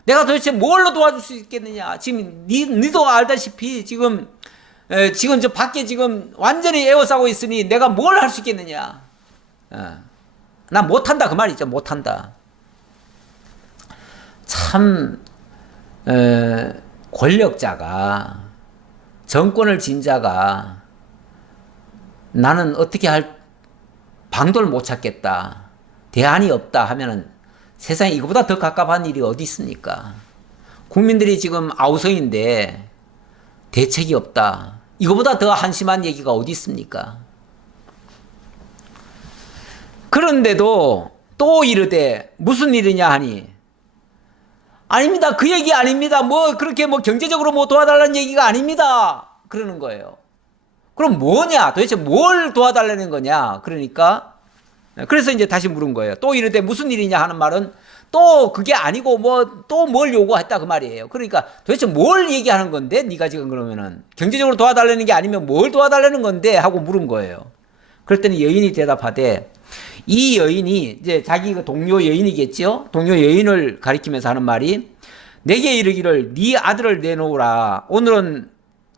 내가 도대체 뭘로 도와줄 수 있겠느냐? 지금 니도 알다시피 지금 저 밖에 지금 완전히 에워싸고 있으니 내가 뭘 할 수 있겠느냐? 난 못한다 그 말이죠. 못한다. 참 권력자가, 정권을 쥔 자가 나는 어떻게 할 방도를 못 찾겠다, 대안이 없다 하면은 세상에 이거보다 더 갑갑한 일이 어디 있습니까? 국민들이 지금 아우성인데 대책이 없다, 이거보다 더 한심한 얘기가 어디 있습니까? 그런데도 또 이르되 무슨 일이냐 하니 아닙니다. 그 얘기 아닙니다. 뭐 그렇게 뭐 경제적으로 뭐 도와달라는 얘기가 아닙니다. 그러는 거예요. 그럼 뭐냐? 도대체 뭘 도와달라는 거냐? 그러니까 그래서 이제 다시 물은 거예요. 또 이르되 무슨 일이냐 하는 말은 또 그게 아니고 뭐 또 뭘 요구했다 그 말이에요. 그러니까 도대체 뭘 얘기하는 건데 네가 지금 그러면은 경제적으로 도와달라는 게 아니면 뭘 도와달라는 건데 하고 물은 거예요. 그랬더니 여인이 대답하되, 이 여인이 이제 자기 그 동료 여인이겠죠. 동료 여인을 가리키면서 하는 말이 내게 이르기를 네 아들을 내놓으라.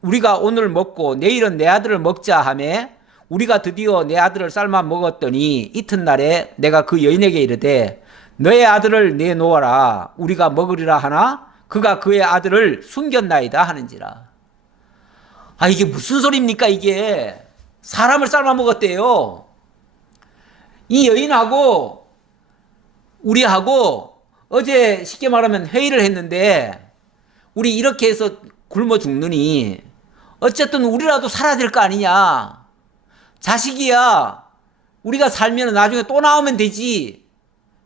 우리가 오늘 먹고 내일은 내 아들을 먹자 하매 우리가 드디어 내 아들을 삶아 먹었더니 이튿날에 내가 그 여인에게 이르되 너의 아들을 내놓아라. 우리가 먹으리라 하나 그가 그의 아들을 숨겼나이다 하는지라. 아, 이게 무슨 소리입니까, 이게? 사람을 삶아 먹었대요. 이 여인하고 우리하고 어제 쉽게 말하면 회의를 했는데, 우리 이렇게 해서 굶어 죽느니 어쨌든 우리라도 살아야 될 거 아니냐. 자식이야. 우리가 살면 나중에 또 나오면 되지.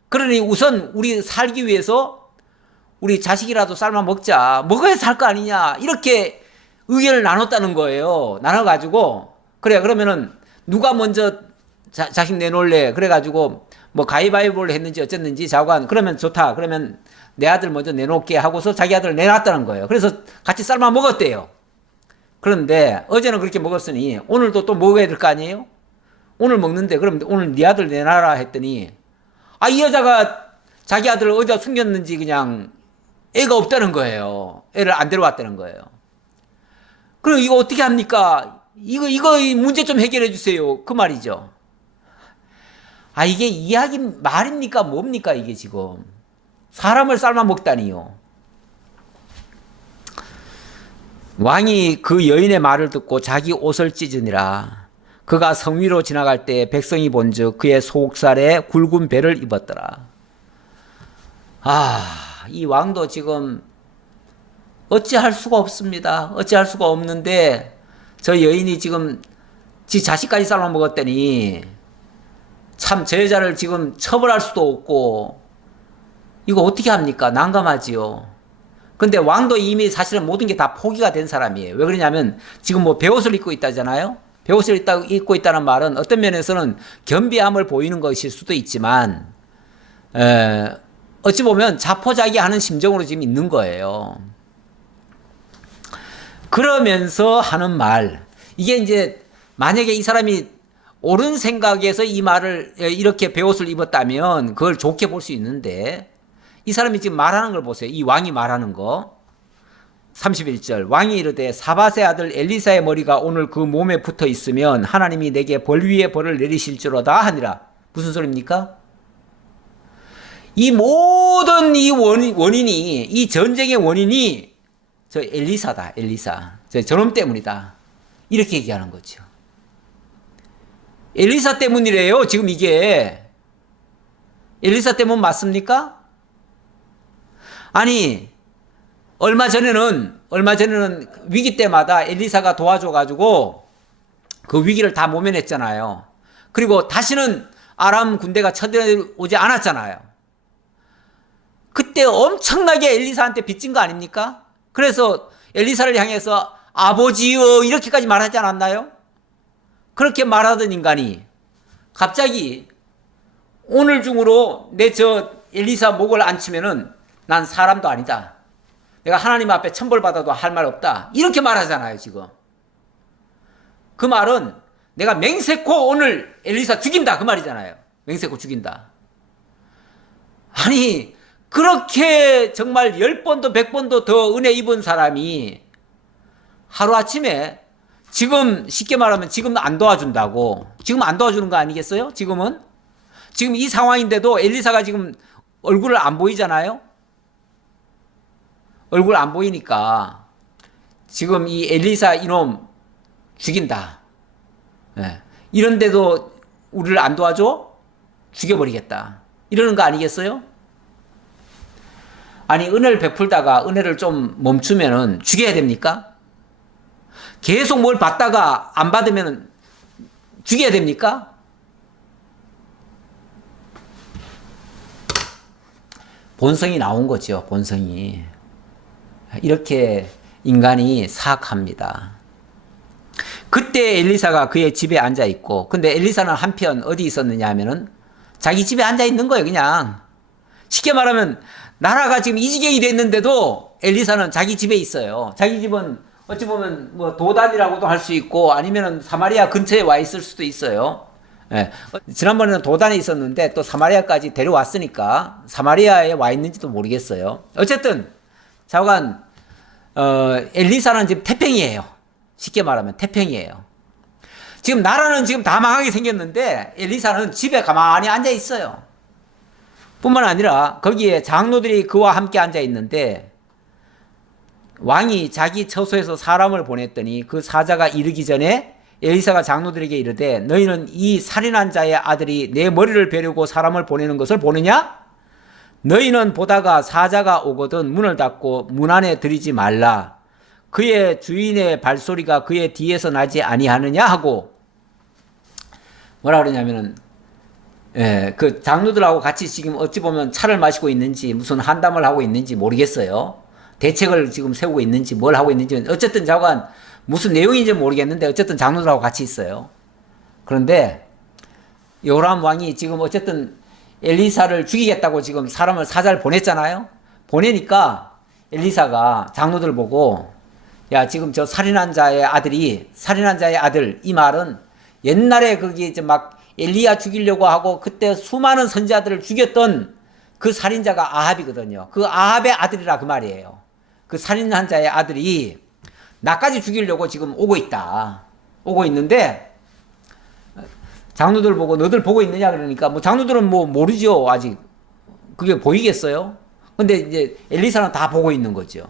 그러니 우선 우리 살기 위해서 우리 자식이라도 삶아 먹자. 먹어야 살 거 아니냐. 이렇게 의견을 나눴다는 거예요. 나눠가지고 그래, 그러면은 누가 먼저 자식 내놓을래. 그래가지고 뭐 가위바위보를 했는지 어쨌는지 자관 그러면 좋다. 그러면 내 아들 먼저 내놓을게 하고서 자기 아들을 내놨다는 거예요. 그래서 같이 삶아 먹었대요. 그런데 어제는 그렇게 먹었으니 오늘도 또 먹어야 될 거 아니에요? 오늘 먹는데 그럼 오늘 네 아들 내놔라 했더니 아, 이 여자가 자기 아들을 어디다 숨겼는지 그냥 애가 없다는 거예요. 애를 안 데려왔다는 거예요. 그럼 이거 어떻게 합니까? 이거 문제 좀 해결해 주세요. 그 말이죠. 아, 이게 이야기 말입니까? 뭡니까? 이게 지금. 사람을 삶아 먹다니요. 왕이 그 여인의 말을 듣고 자기 옷을 찢으니라. 그가 성 위로 지나갈 때 백성이 본즉 그의 속살에 굵은 배를 입었더라. 아, 이 왕도 지금 어찌할 수가 없습니다. 어찌할 수가 없는데 저 여인이 지금 지 자식까지 삶아 먹었더니 참 저 여자를 지금 처벌할 수도 없고 이거 어떻게 합니까? 난감하지요. 근데 왕도 이미 사실은 모든 게 다 포기가 된 사람이에요. 왜 그러냐면 지금 뭐 베옷을 입고 있다잖아요. 베옷을 입고 있다는 말은 어떤 면에서는 겸비함을 보이는 것일 수도 있지만 어찌 보면 자포자기하는 심정으로 지금 있는 거예요. 그러면서 하는 말, 이게 이제 만약에 이 사람이 옳은 생각에서 이 말을 이렇게 베옷을 입었다면 그걸 좋게 볼 수 있는데 이 사람이 지금 말하는 걸 보세요. 이 왕이 말하는 거. 31절 왕이 이르되 사밧의 아들 엘리사의 머리가 오늘 그 몸에 붙어 있으면 하나님이 내게 벌 위에 벌을 내리실지로다 하니라. 무슨 소리입니까? 이 모든 이 원인이 이 전쟁의 원인이 저 엘리사다. 엘리사. 저놈 때문이다. 이렇게 얘기하는 거죠. 엘리사 때문이래요. 지금 이게. 엘리사 때문 맞습니까? 아니, 얼마 전에는 위기 때마다 엘리사가 도와줘가지고 그 위기를 다 모면했잖아요. 그리고 다시는 아람 군대가 쳐들어오지 않았잖아요. 그때 엄청나게 엘리사한테 빚진 거 아닙니까? 그래서 엘리사를 향해서 아버지여 이렇게까지 말하지 않았나요? 그렇게 말하던 인간이 갑자기 오늘 중으로 내 저 엘리사 목을 안 치면은 난 사람도 아니다. 내가 하나님 앞에 천벌받아도 할 말 없다. 이렇게 말하잖아요, 지금. 그 말은 내가 맹세코 오늘 엘리사 죽인다. 그 말이잖아요. 맹세코 죽인다. 아니, 그렇게 정말 10번도 100번도 더 은혜 입은 사람이 하루아침에 지금 쉽게 말하면 지금 안 도와준다고. 지금 안 도와주는 거 아니겠어요? 지금은? 지금 이 상황인데도 엘리사가 지금 얼굴을 안 보이잖아요? 얼굴 안 보이니까 지금 이 엘리사 이놈 죽인다. 네. 이런데도 우리를 안 도와줘? 죽여버리겠다. 이러는 거 아니겠어요? 아니, 은혜를 베풀다가 은혜를 좀 멈추면은 죽여야 됩니까? 계속 뭘 받다가 안 받으면 죽여야 됩니까? 본성이 나온 거죠, 본성이. 이렇게 인간이 사악합니다. 그때 엘리사가 그의 집에 앉아 있고, 근데 엘리사는 한편 어디 있었느냐 하면은 자기 집에 앉아 있는 거예요, 그냥. 쉽게 말하면 나라가 지금 이 지경이 됐는데도 엘리사는 자기 집에 있어요. 자기 집은 어찌 보면 뭐 도단이라고도 할 수 있고 아니면은 사마리아 근처에 와 있을 수도 있어요. 예. 지난번에는 도단에 있었는데 또 사마리아까지 데려왔으니까 사마리아에 와 있는지도 모르겠어요. 어쨌든 좌우간 엘리사는 지금 태평이에요. 쉽게 말하면 태평이에요. 지금 나라는 지금 다 망하게 생겼는데 엘리사는 집에 가만히 앉아 있어요. 뿐만 아니라 거기에 장로들이 그와 함께 앉아 있는데 왕이 자기 처소에서 사람을 보냈더니 그 사자가 이르기 전에 엘리사가 장로들에게 이르되 너희는 이 살인한 자의 아들이 내 머리를 베려고 사람을 보내는 것을 보느냐? 너희는 보다가 사자가 오거든 문을 닫고 문 안에 들이지 말라. 그의 주인의 발소리가 그의 뒤에서 나지 아니하느냐 하고 뭐라 그러냐면은 그 장로들하고 같이 지금 어찌 보면 차를 마시고 있는지 무슨 한담을 하고 있는지 모르겠어요. 대책을 지금 세우고 있는지 뭘 하고 있는지 어쨌든 자관 무슨 내용인지 모르겠는데 어쨌든 장로들하고 같이 있어요. 그런데 요람 왕이 지금 어쨌든 엘리사를 죽이겠다고 지금 사자를 보냈잖아요. 보내니까 엘리사가 장로들 보고 야 지금 저 살인한 자의 아들 이 말은 옛날에 거기 이제 막 엘리야 죽이려고 하고 그때 수많은 선지자들을 죽였던 그 살인자가 아합이거든요. 그 아합의 아들이라 그 말이에요. 그 살인한 자의 아들이 나까지 죽이려고 지금 오고 있다. 오고 있는데 장로들 보고 너들 보고 있느냐 그러니까 뭐 장로들은 뭐 모르죠. 아직 그게 보이겠어요? 근데 이제 엘리사는 다 보고 있는 거죠.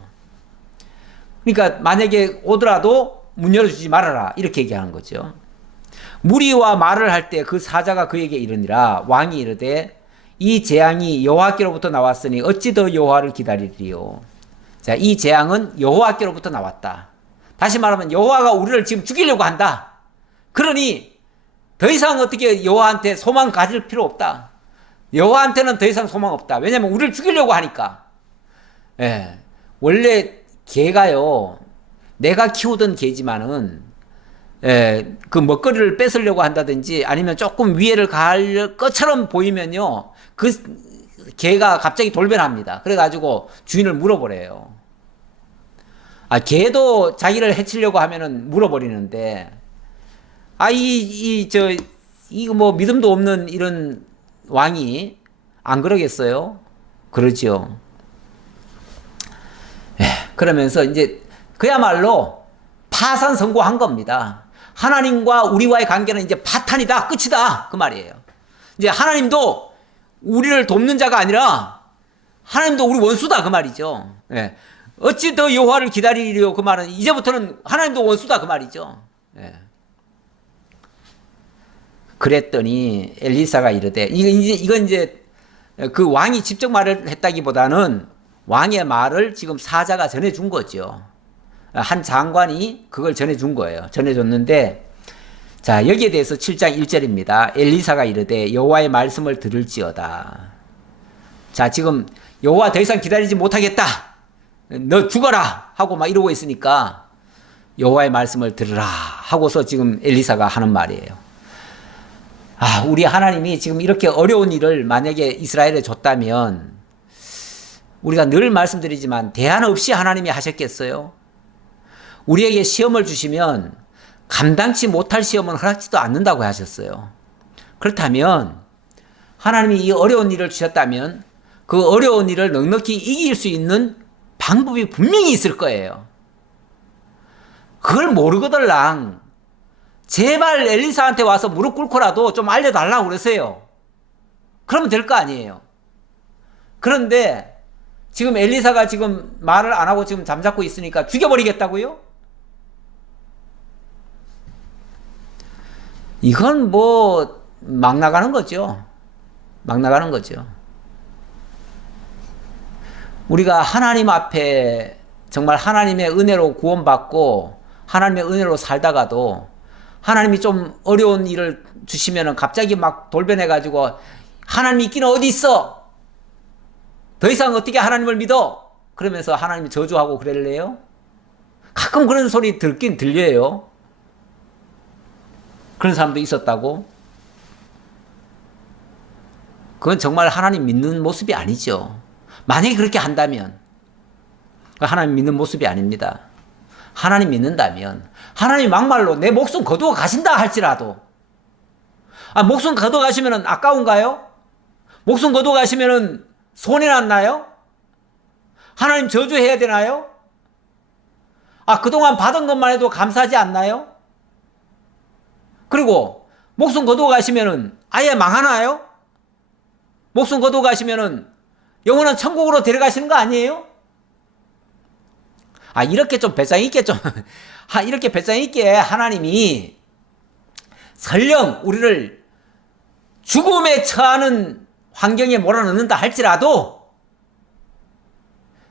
그러니까 만약에 오더라도 문 열어주지 말아라 이렇게 얘기하는 거죠. 무리와 말을 할 때 그 사자가 그에게 이르니라. 왕이 이르되 이 재앙이 여호와께로부터 나왔으니 어찌 더 여호와를 기다리리요. 자, 이 재앙은 여호와께로부터 나왔다. 다시 말하면 여호와가 우리를 지금 죽이려고 한다. 그러니 더 이상 어떻게 여호와한테 소망 가질 필요 없다. 여호와한테는 더 이상 소망 없다. 왜냐하면 우리를 죽이려고 하니까. 예, 원래 개가요, 내가 키우던 개지만은 그 먹거리를 뺏으려고 한다든지 아니면 조금 위해를 가할 것처럼 보이면요, 그 개가 갑자기 돌변합니다. 그래가지고 주인을 물어버려요. 개도 자기를 해치려고 하면은 물어버리는데, 이거 뭐 믿음도 없는 이런 왕이 안 그러겠어요? 그러죠. 그러면서 이제 그야말로 파산 선고한 겁니다. 하나님과 우리와의 관계는 이제 파탄이다, 끝이다, 그 말이에요. 이제 하나님도 우리를 돕는 자가 아니라 하나님도 우리 원수다, 그 말이죠. 예. 어찌 더 여호와를 기다리려, 그 말은 이제부터는 하나님도 원수다, 그 말이죠. 예. 그랬더니 엘리사가 이르되, 이건 이제 그 왕이 직접 말을 했다기보다는 왕의 말을 지금 사자가 전해준 거죠. 한 장관이 그걸 전해준 거예요. 전해줬는데, 자, 여기에 대해서 7장 1절입니다. 엘리사가 이르되 여호와의 말씀을 들을지어다. 자, 지금 여호와 더 이상 기다리지 못하겠다. 너 죽어라 하고 막 이러고 있으니까 여호와의 말씀을 들으라 하고서 지금 엘리사가 하는 말이에요. 우리 하나님이 지금 이렇게 어려운 일을 만약에 이스라엘에 줬다면 우리가 늘 말씀드리지만 대안 없이 하나님이 하셨겠어요? 우리에게 시험을 주시면 감당치 못할 시험은 허락지도 않는다고 하셨어요. 그렇다면 하나님이 이 어려운 일을 주셨다면 그 어려운 일을 넉넉히 이길 수 있는 방법이 분명히 있을 거예요. 그걸 모르거들랑 제발 엘리사한테 와서 무릎 꿇고라도 좀 알려달라고 그러세요. 그러면 될 거 아니에요. 그런데 지금 엘리사가 지금 말을 안 하고 지금 잠자코 있으니까 죽여버리겠다고요? 이건 뭐 막 나가는 거죠. 막 나가는 거죠. 우리가 하나님 앞에 정말 하나님의 은혜로 구원받고 하나님의 은혜로 살다가도 하나님이 좀 어려운 일을 주시면은 갑자기 막 돌변해가지고 하나님 있기는 어디 있어? 더 이상 어떻게 하나님을 믿어? 그러면서 하나님이 저주하고 그럴래요? 가끔 그런 소리 듣긴 들려요. 그런 사람도 있었다고? 그건 정말 하나님 믿는 모습이 아니죠. 만약에 그렇게 한다면 하나님 믿는 모습이 아닙니다. 하나님 믿는다면 하나님 막말로 내 목숨 거두어 가신다 할지라도 목숨 거두어 가시면 아까운가요? 목숨 거두어 가시면 손해 났나요? 하나님 저주해야 되나요? 그동안 받은 것만 해도 감사하지 않나요? 그리고 목숨 거두어 가시면 아예 망하나요? 목숨 거두어 가시면 영원한 천국으로 데려가시는 거 아니에요? 이렇게 좀 배짱 있게 좀, 이렇게 배짱 있게 하나님이 설령 우리를 죽음에 처하는 환경에 몰아넣는다 할지라도,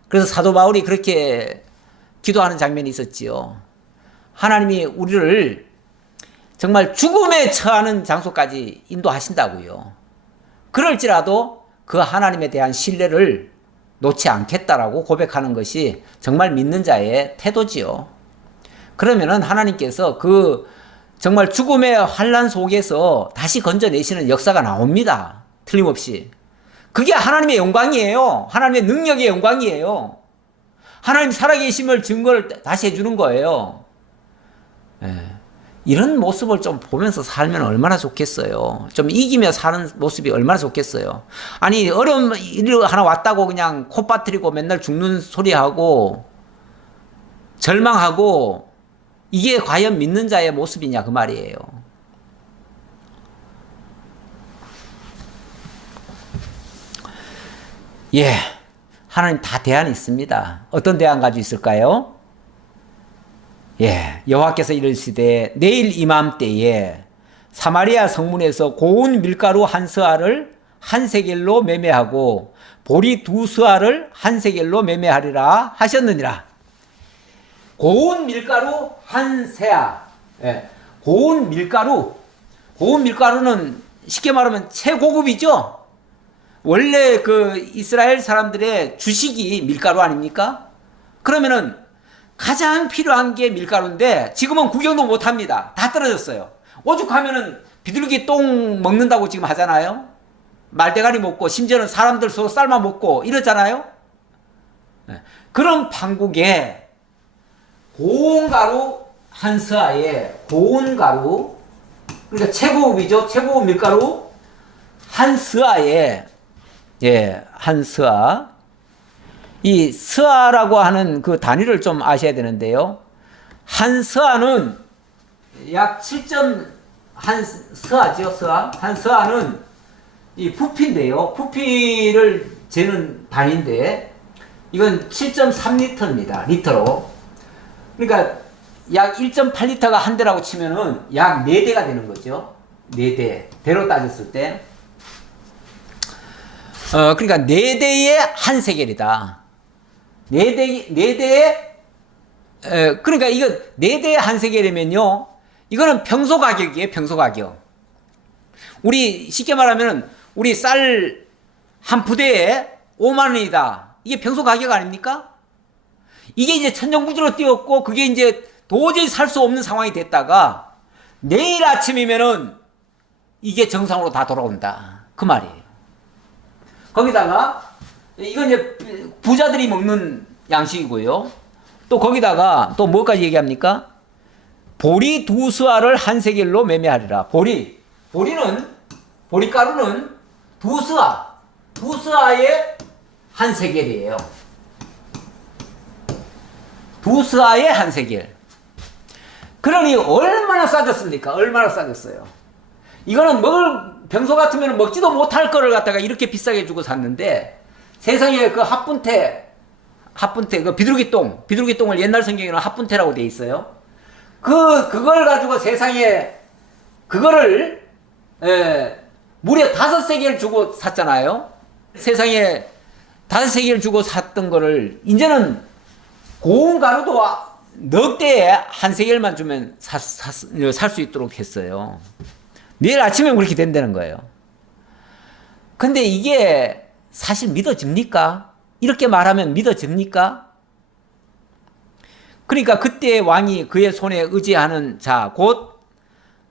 그래서 사도 바울이 그렇게 기도하는 장면이 있었지요. 하나님이 우리를 정말 죽음에 처하는 장소까지 인도하신다고요. 그럴지라도 그 하나님에 대한 신뢰를 놓지 않겠다라고 고백하는 것이 정말 믿는 자의 태도지요. 그러면은 하나님께서 그 정말 죽음의 환난 속에서 다시 건져내시는 역사가 나옵니다. 틀림없이. 그게 하나님의 영광이에요. 하나님의 능력의 영광이에요. 하나님 살아계심을 증거를 다시 해주는 거예요. 이런 모습을 좀 보면서 살면 얼마나 좋겠어요. 좀 이기며 사는 모습이 얼마나 좋겠어요. 아니, 어려운 일 하나 왔다고 그냥 코 빠뜨리고 맨날 죽는 소리하고 절망하고, 이게 과연 믿는 자의 모습이냐 그 말이에요. 예, 하나님 다 대안이 있습니다. 어떤 대안 가지고 있을까요? 예, 여호와께서 이르시되 내일 이맘때에 사마리아 성문에서 고운 밀가루 한 스아를 한 세겔로 매매하고 보리 두 스아를 한 세겔로 매매하리라 하셨느니라. 고운 밀가루 한 세아. 예, 고운 밀가루는 쉽게 말하면 최고급이죠. 원래 그 이스라엘 사람들의 주식이 밀가루 아닙니까? 그러면은 가장 필요한 게 밀가루인데 지금은 구경도 못 합니다. 다 떨어졌어요. 오죽하면은 비둘기 똥 먹는다고 지금 하잖아요. 말대가리 먹고 심지어는 사람들 서로 삶아 먹고 이러잖아요. 그런 판국에 고운 가루 한 스아에 고운 가루, 그러니까 최고급이죠. 최고급 밀가루 한 스아에, 예, 한 스아. 이 스아라고 하는 그 단위를 좀 아셔야 되는데요. 한 스아는 약 7점 한 스아죠, 스아. 한 스아는 이 부피인데요. 부피를 재는 단위인데 이건 7.3리터입니다. 리터로. 그러니까 약 1.8리터가 한 대라고 치면은 약 4대가 되는 거죠. 4대. 대로 따졌을 때. 그러니까 4대에 한 세겔이다. 4대에, 그러니까 이거 4대에 한 세겔이면요. 이거는 평소 가격이에요, 평소 가격. 우리 쉽게 말하면 우리 쌀 한 부대에 5만원이다. 이게 평소 가격 아닙니까? 이게 이제 천정부지로 뛰었고, 그게 이제 도저히 살 수 없는 상황이 됐다가, 내일 아침이면은 이게 정상으로 다 돌아온다. 그 말이에요. 거기다가, 이건 이제 부자들이 먹는 양식이고요. 또 거기다가 또 뭐까지 얘기합니까? 보리 두 스아를 한 세겔로 매매하리라. 보리가루는 두 스아에 한 세겔이에요. 두 스아에 한 세겔. 그러니 얼마나 싸졌습니까? 얼마나 싸졌어요. 이거는 평소 같으면 먹지도 못할 거를 갖다가 이렇게 비싸게 주고 샀는데, 세상에 그 합분태, 그 비둘기똥을 옛날 성경에는 합분태라고 돼 있어요. 그걸 가지고 세상에, 그거를, 무려 5세겔 주고 샀잖아요. 세상에 5세겔 주고 샀던 거를, 이제는 고운 가루도 넉 대에 한 세겔만 주면 살 수 있도록 했어요. 내일 아침에 그렇게 된다는 거예요. 근데 이게 사실 믿어집니까? 이렇게 말하면 믿어집니까? 그러니까 그때 왕이 그의 손에 의지하는 자, 곧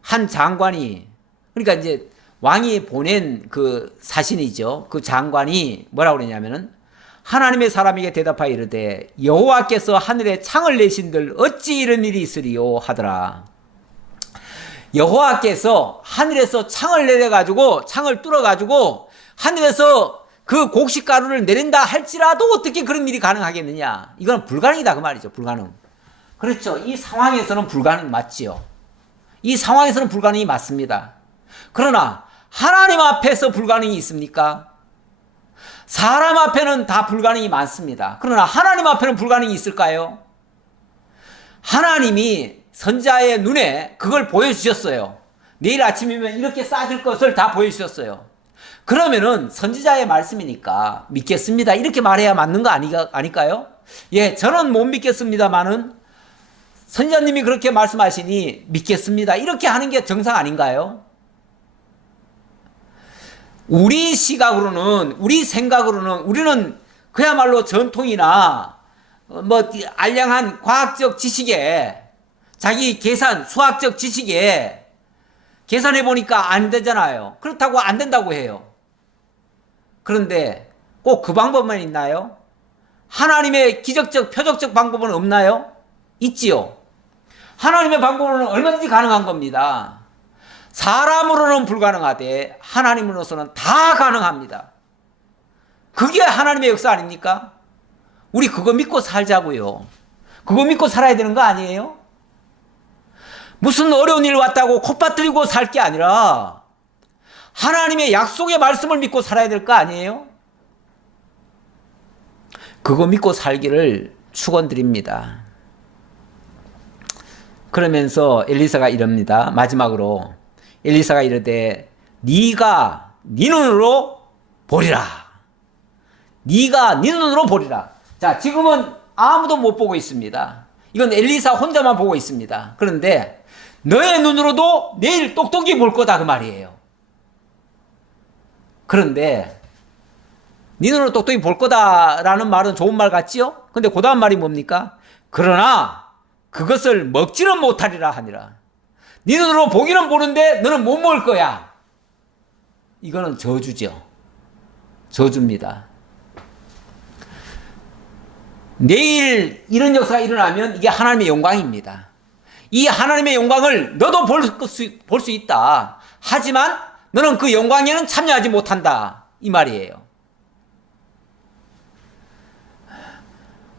한 장관이, 그러니까 이제 왕이 보낸 그 사신이죠. 그 장관이 뭐라고 그러냐면은, 하나님의 사람에게 대답하여 이르되 여호와께서 하늘에 창을 내신들 어찌 이런 일이 있으리요 하더라. 여호와께서 하늘에서 창을 내려가지고, 창을 뚫어가지고 하늘에서 그 곡식가루를 내린다 할지라도 어떻게 그런 일이 가능하겠느냐. 이건 불가능이다 그 말이죠. 불가능. 그렇죠. 이 상황에서는 불가능 맞지요. 이 상황에서는 불가능이 맞습니다. 그러나 하나님 앞에서 불가능이 있습니까? 사람 앞에는 다 불가능이 많습니다. 그러나 하나님 앞에는 불가능이 있을까요? 하나님이 선지자의 눈에 그걸 보여주셨어요. 내일 아침이면 이렇게 쌓아질 것을 다 보여주셨어요. 그러면은 선지자의 말씀이니까 믿겠습니다. 이렇게 말해야 맞는 거 아닐까요? 예, 저는 못 믿겠습니다만은 선지자님이 그렇게 말씀하시니 믿겠습니다. 이렇게 하는 게 정상 아닌가요? 우리 시각으로는, 우리 생각으로는 우리는 그야말로 전통이나 뭐 알량한 과학적 지식에 자기 계산, 수학적 지식에 계산해 보니까 안 되잖아요. 그렇다고 안 된다고 해요. 그런데 꼭 그 방법만 있나요? 하나님의 기적적, 표적적 방법은 없나요? 있지요. 하나님의 방법은 얼마든지 가능한 겁니다. 사람으로는 불가능하되 하나님으로서는 다 가능합니다. 그게 하나님의 역사 아닙니까? 우리 그거 믿고 살자고요. 그거 믿고 살아야 되는 거 아니에요? 무슨 어려운 일 왔다고 콧바뜨리고 살 게 아니라 하나님의 약속의 말씀을 믿고 살아야 될 거 아니에요? 그거 믿고 살기를 축원드립니다. 그러면서 엘리사가 이럽니다. 마지막으로 엘리사가 이르되 네가 네 눈으로 보리라. 네가 네 눈으로 보리라. 자, 지금은 아무도 못 보고 있습니다. 이건 엘리사 혼자만 보고 있습니다. 그런데 너의 눈으로도 내일 똑똑히 볼 거다 그 말이에요. 그런데 네 눈으로 똑똑히 볼 거다라는 말은 좋은 말 같지요? 근데 그 다음 말이 뭡니까? 그러나 그것을 먹지는 못하리라 하니라. 네 눈으로 보기는 보는데 너는 못 먹을 거야. 이거는 저주죠. 저주입니다. 내일 이런 역사가 일어나면 이게 하나님의 영광입니다. 이 하나님의 영광을 너도 볼 수 있다. 하지만 너는 그 영광에는 참여하지 못한다. 이 말이에요.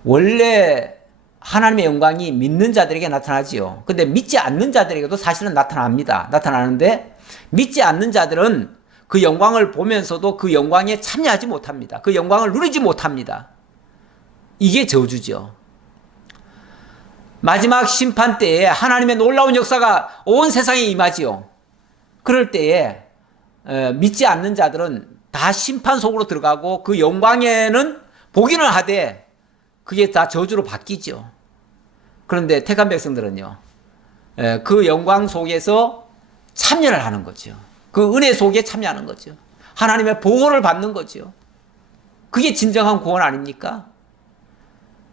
원래 하나님의 영광이 믿는 자들에게 나타나지요. 근데 믿지 않는 자들에게도 사실은 나타납니다. 나타나는데 믿지 않는 자들은 그 영광을 보면서도 그 영광에 참여하지 못합니다. 그 영광을 누리지 못합니다. 이게 저주죠. 마지막 심판 때에 하나님의 놀라운 역사가 온 세상에 임하지요. 그럴 때에 믿지 않는 자들은 다 심판 속으로 들어가고 그 영광에는 보기는 하되 그게 다 저주로 바뀌죠. 그런데 택한 백성들은요, 그 영광 속에서 참여를 하는 거죠. 그 은혜 속에 참여하는 거죠. 하나님의 보호를 받는 거죠. 그게 진정한 구원 아닙니까?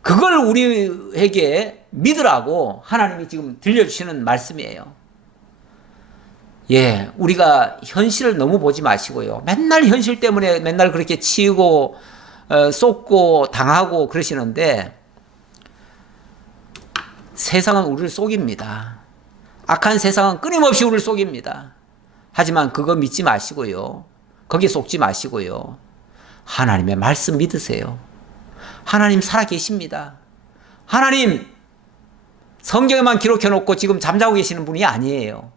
그걸 우리에게 믿으라고 하나님이 지금 들려주시는 말씀이에요. 예, 우리가 현실을 너무 보지 마시고요. 맨날 현실 때문에 맨날 그렇게 치이고 쏟고 당하고 그러시는데 세상은 우리를 속입니다. 악한 세상은 끊임없이 우리를 속입니다. 하지만 그거 믿지 마시고요. 거기에 속지 마시고요. 하나님의 말씀 믿으세요. 하나님 살아계십니다. 하나님 성경에만 기록해놓고 지금 잠자고 계시는 분이 아니에요.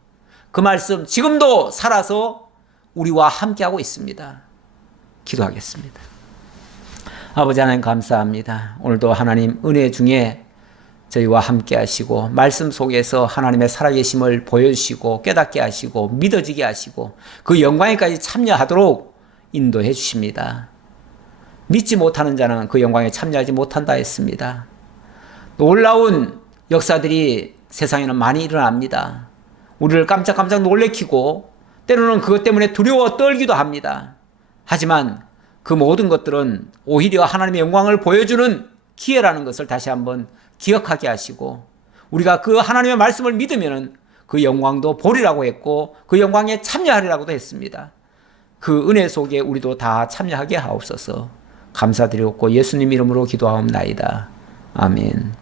그 말씀 지금도 살아서 우리와 함께하고 있습니다. 기도하겠습니다. 아버지 하나님 감사합니다. 오늘도 하나님 은혜 중에 저희와 함께 하시고 말씀 속에서 하나님의 살아계심을 보여주시고 깨닫게 하시고 믿어지게 하시고 그 영광에까지 참여하도록 인도해 주십니다. 믿지 못하는 자는 그 영광에 참여하지 못한다 했습니다. 놀라운 역사들이 세상에는 많이 일어납니다. 우리를 깜짝깜짝 놀래키고 때로는 그것 때문에 두려워 떨기도 합니다. 하지만 그 모든 것들은 오히려 하나님의 영광을 보여주는 기회라는 것을 다시 한번 기억하게 하시고 우리가 그 하나님의 말씀을 믿으면 그 영광도 보리라고 했고 그 영광에 참여하리라고도 했습니다. 그 은혜 속에 우리도 다 참여하게 하옵소서. 감사드리옵고 예수님 이름으로 기도하옵나이다. 아멘.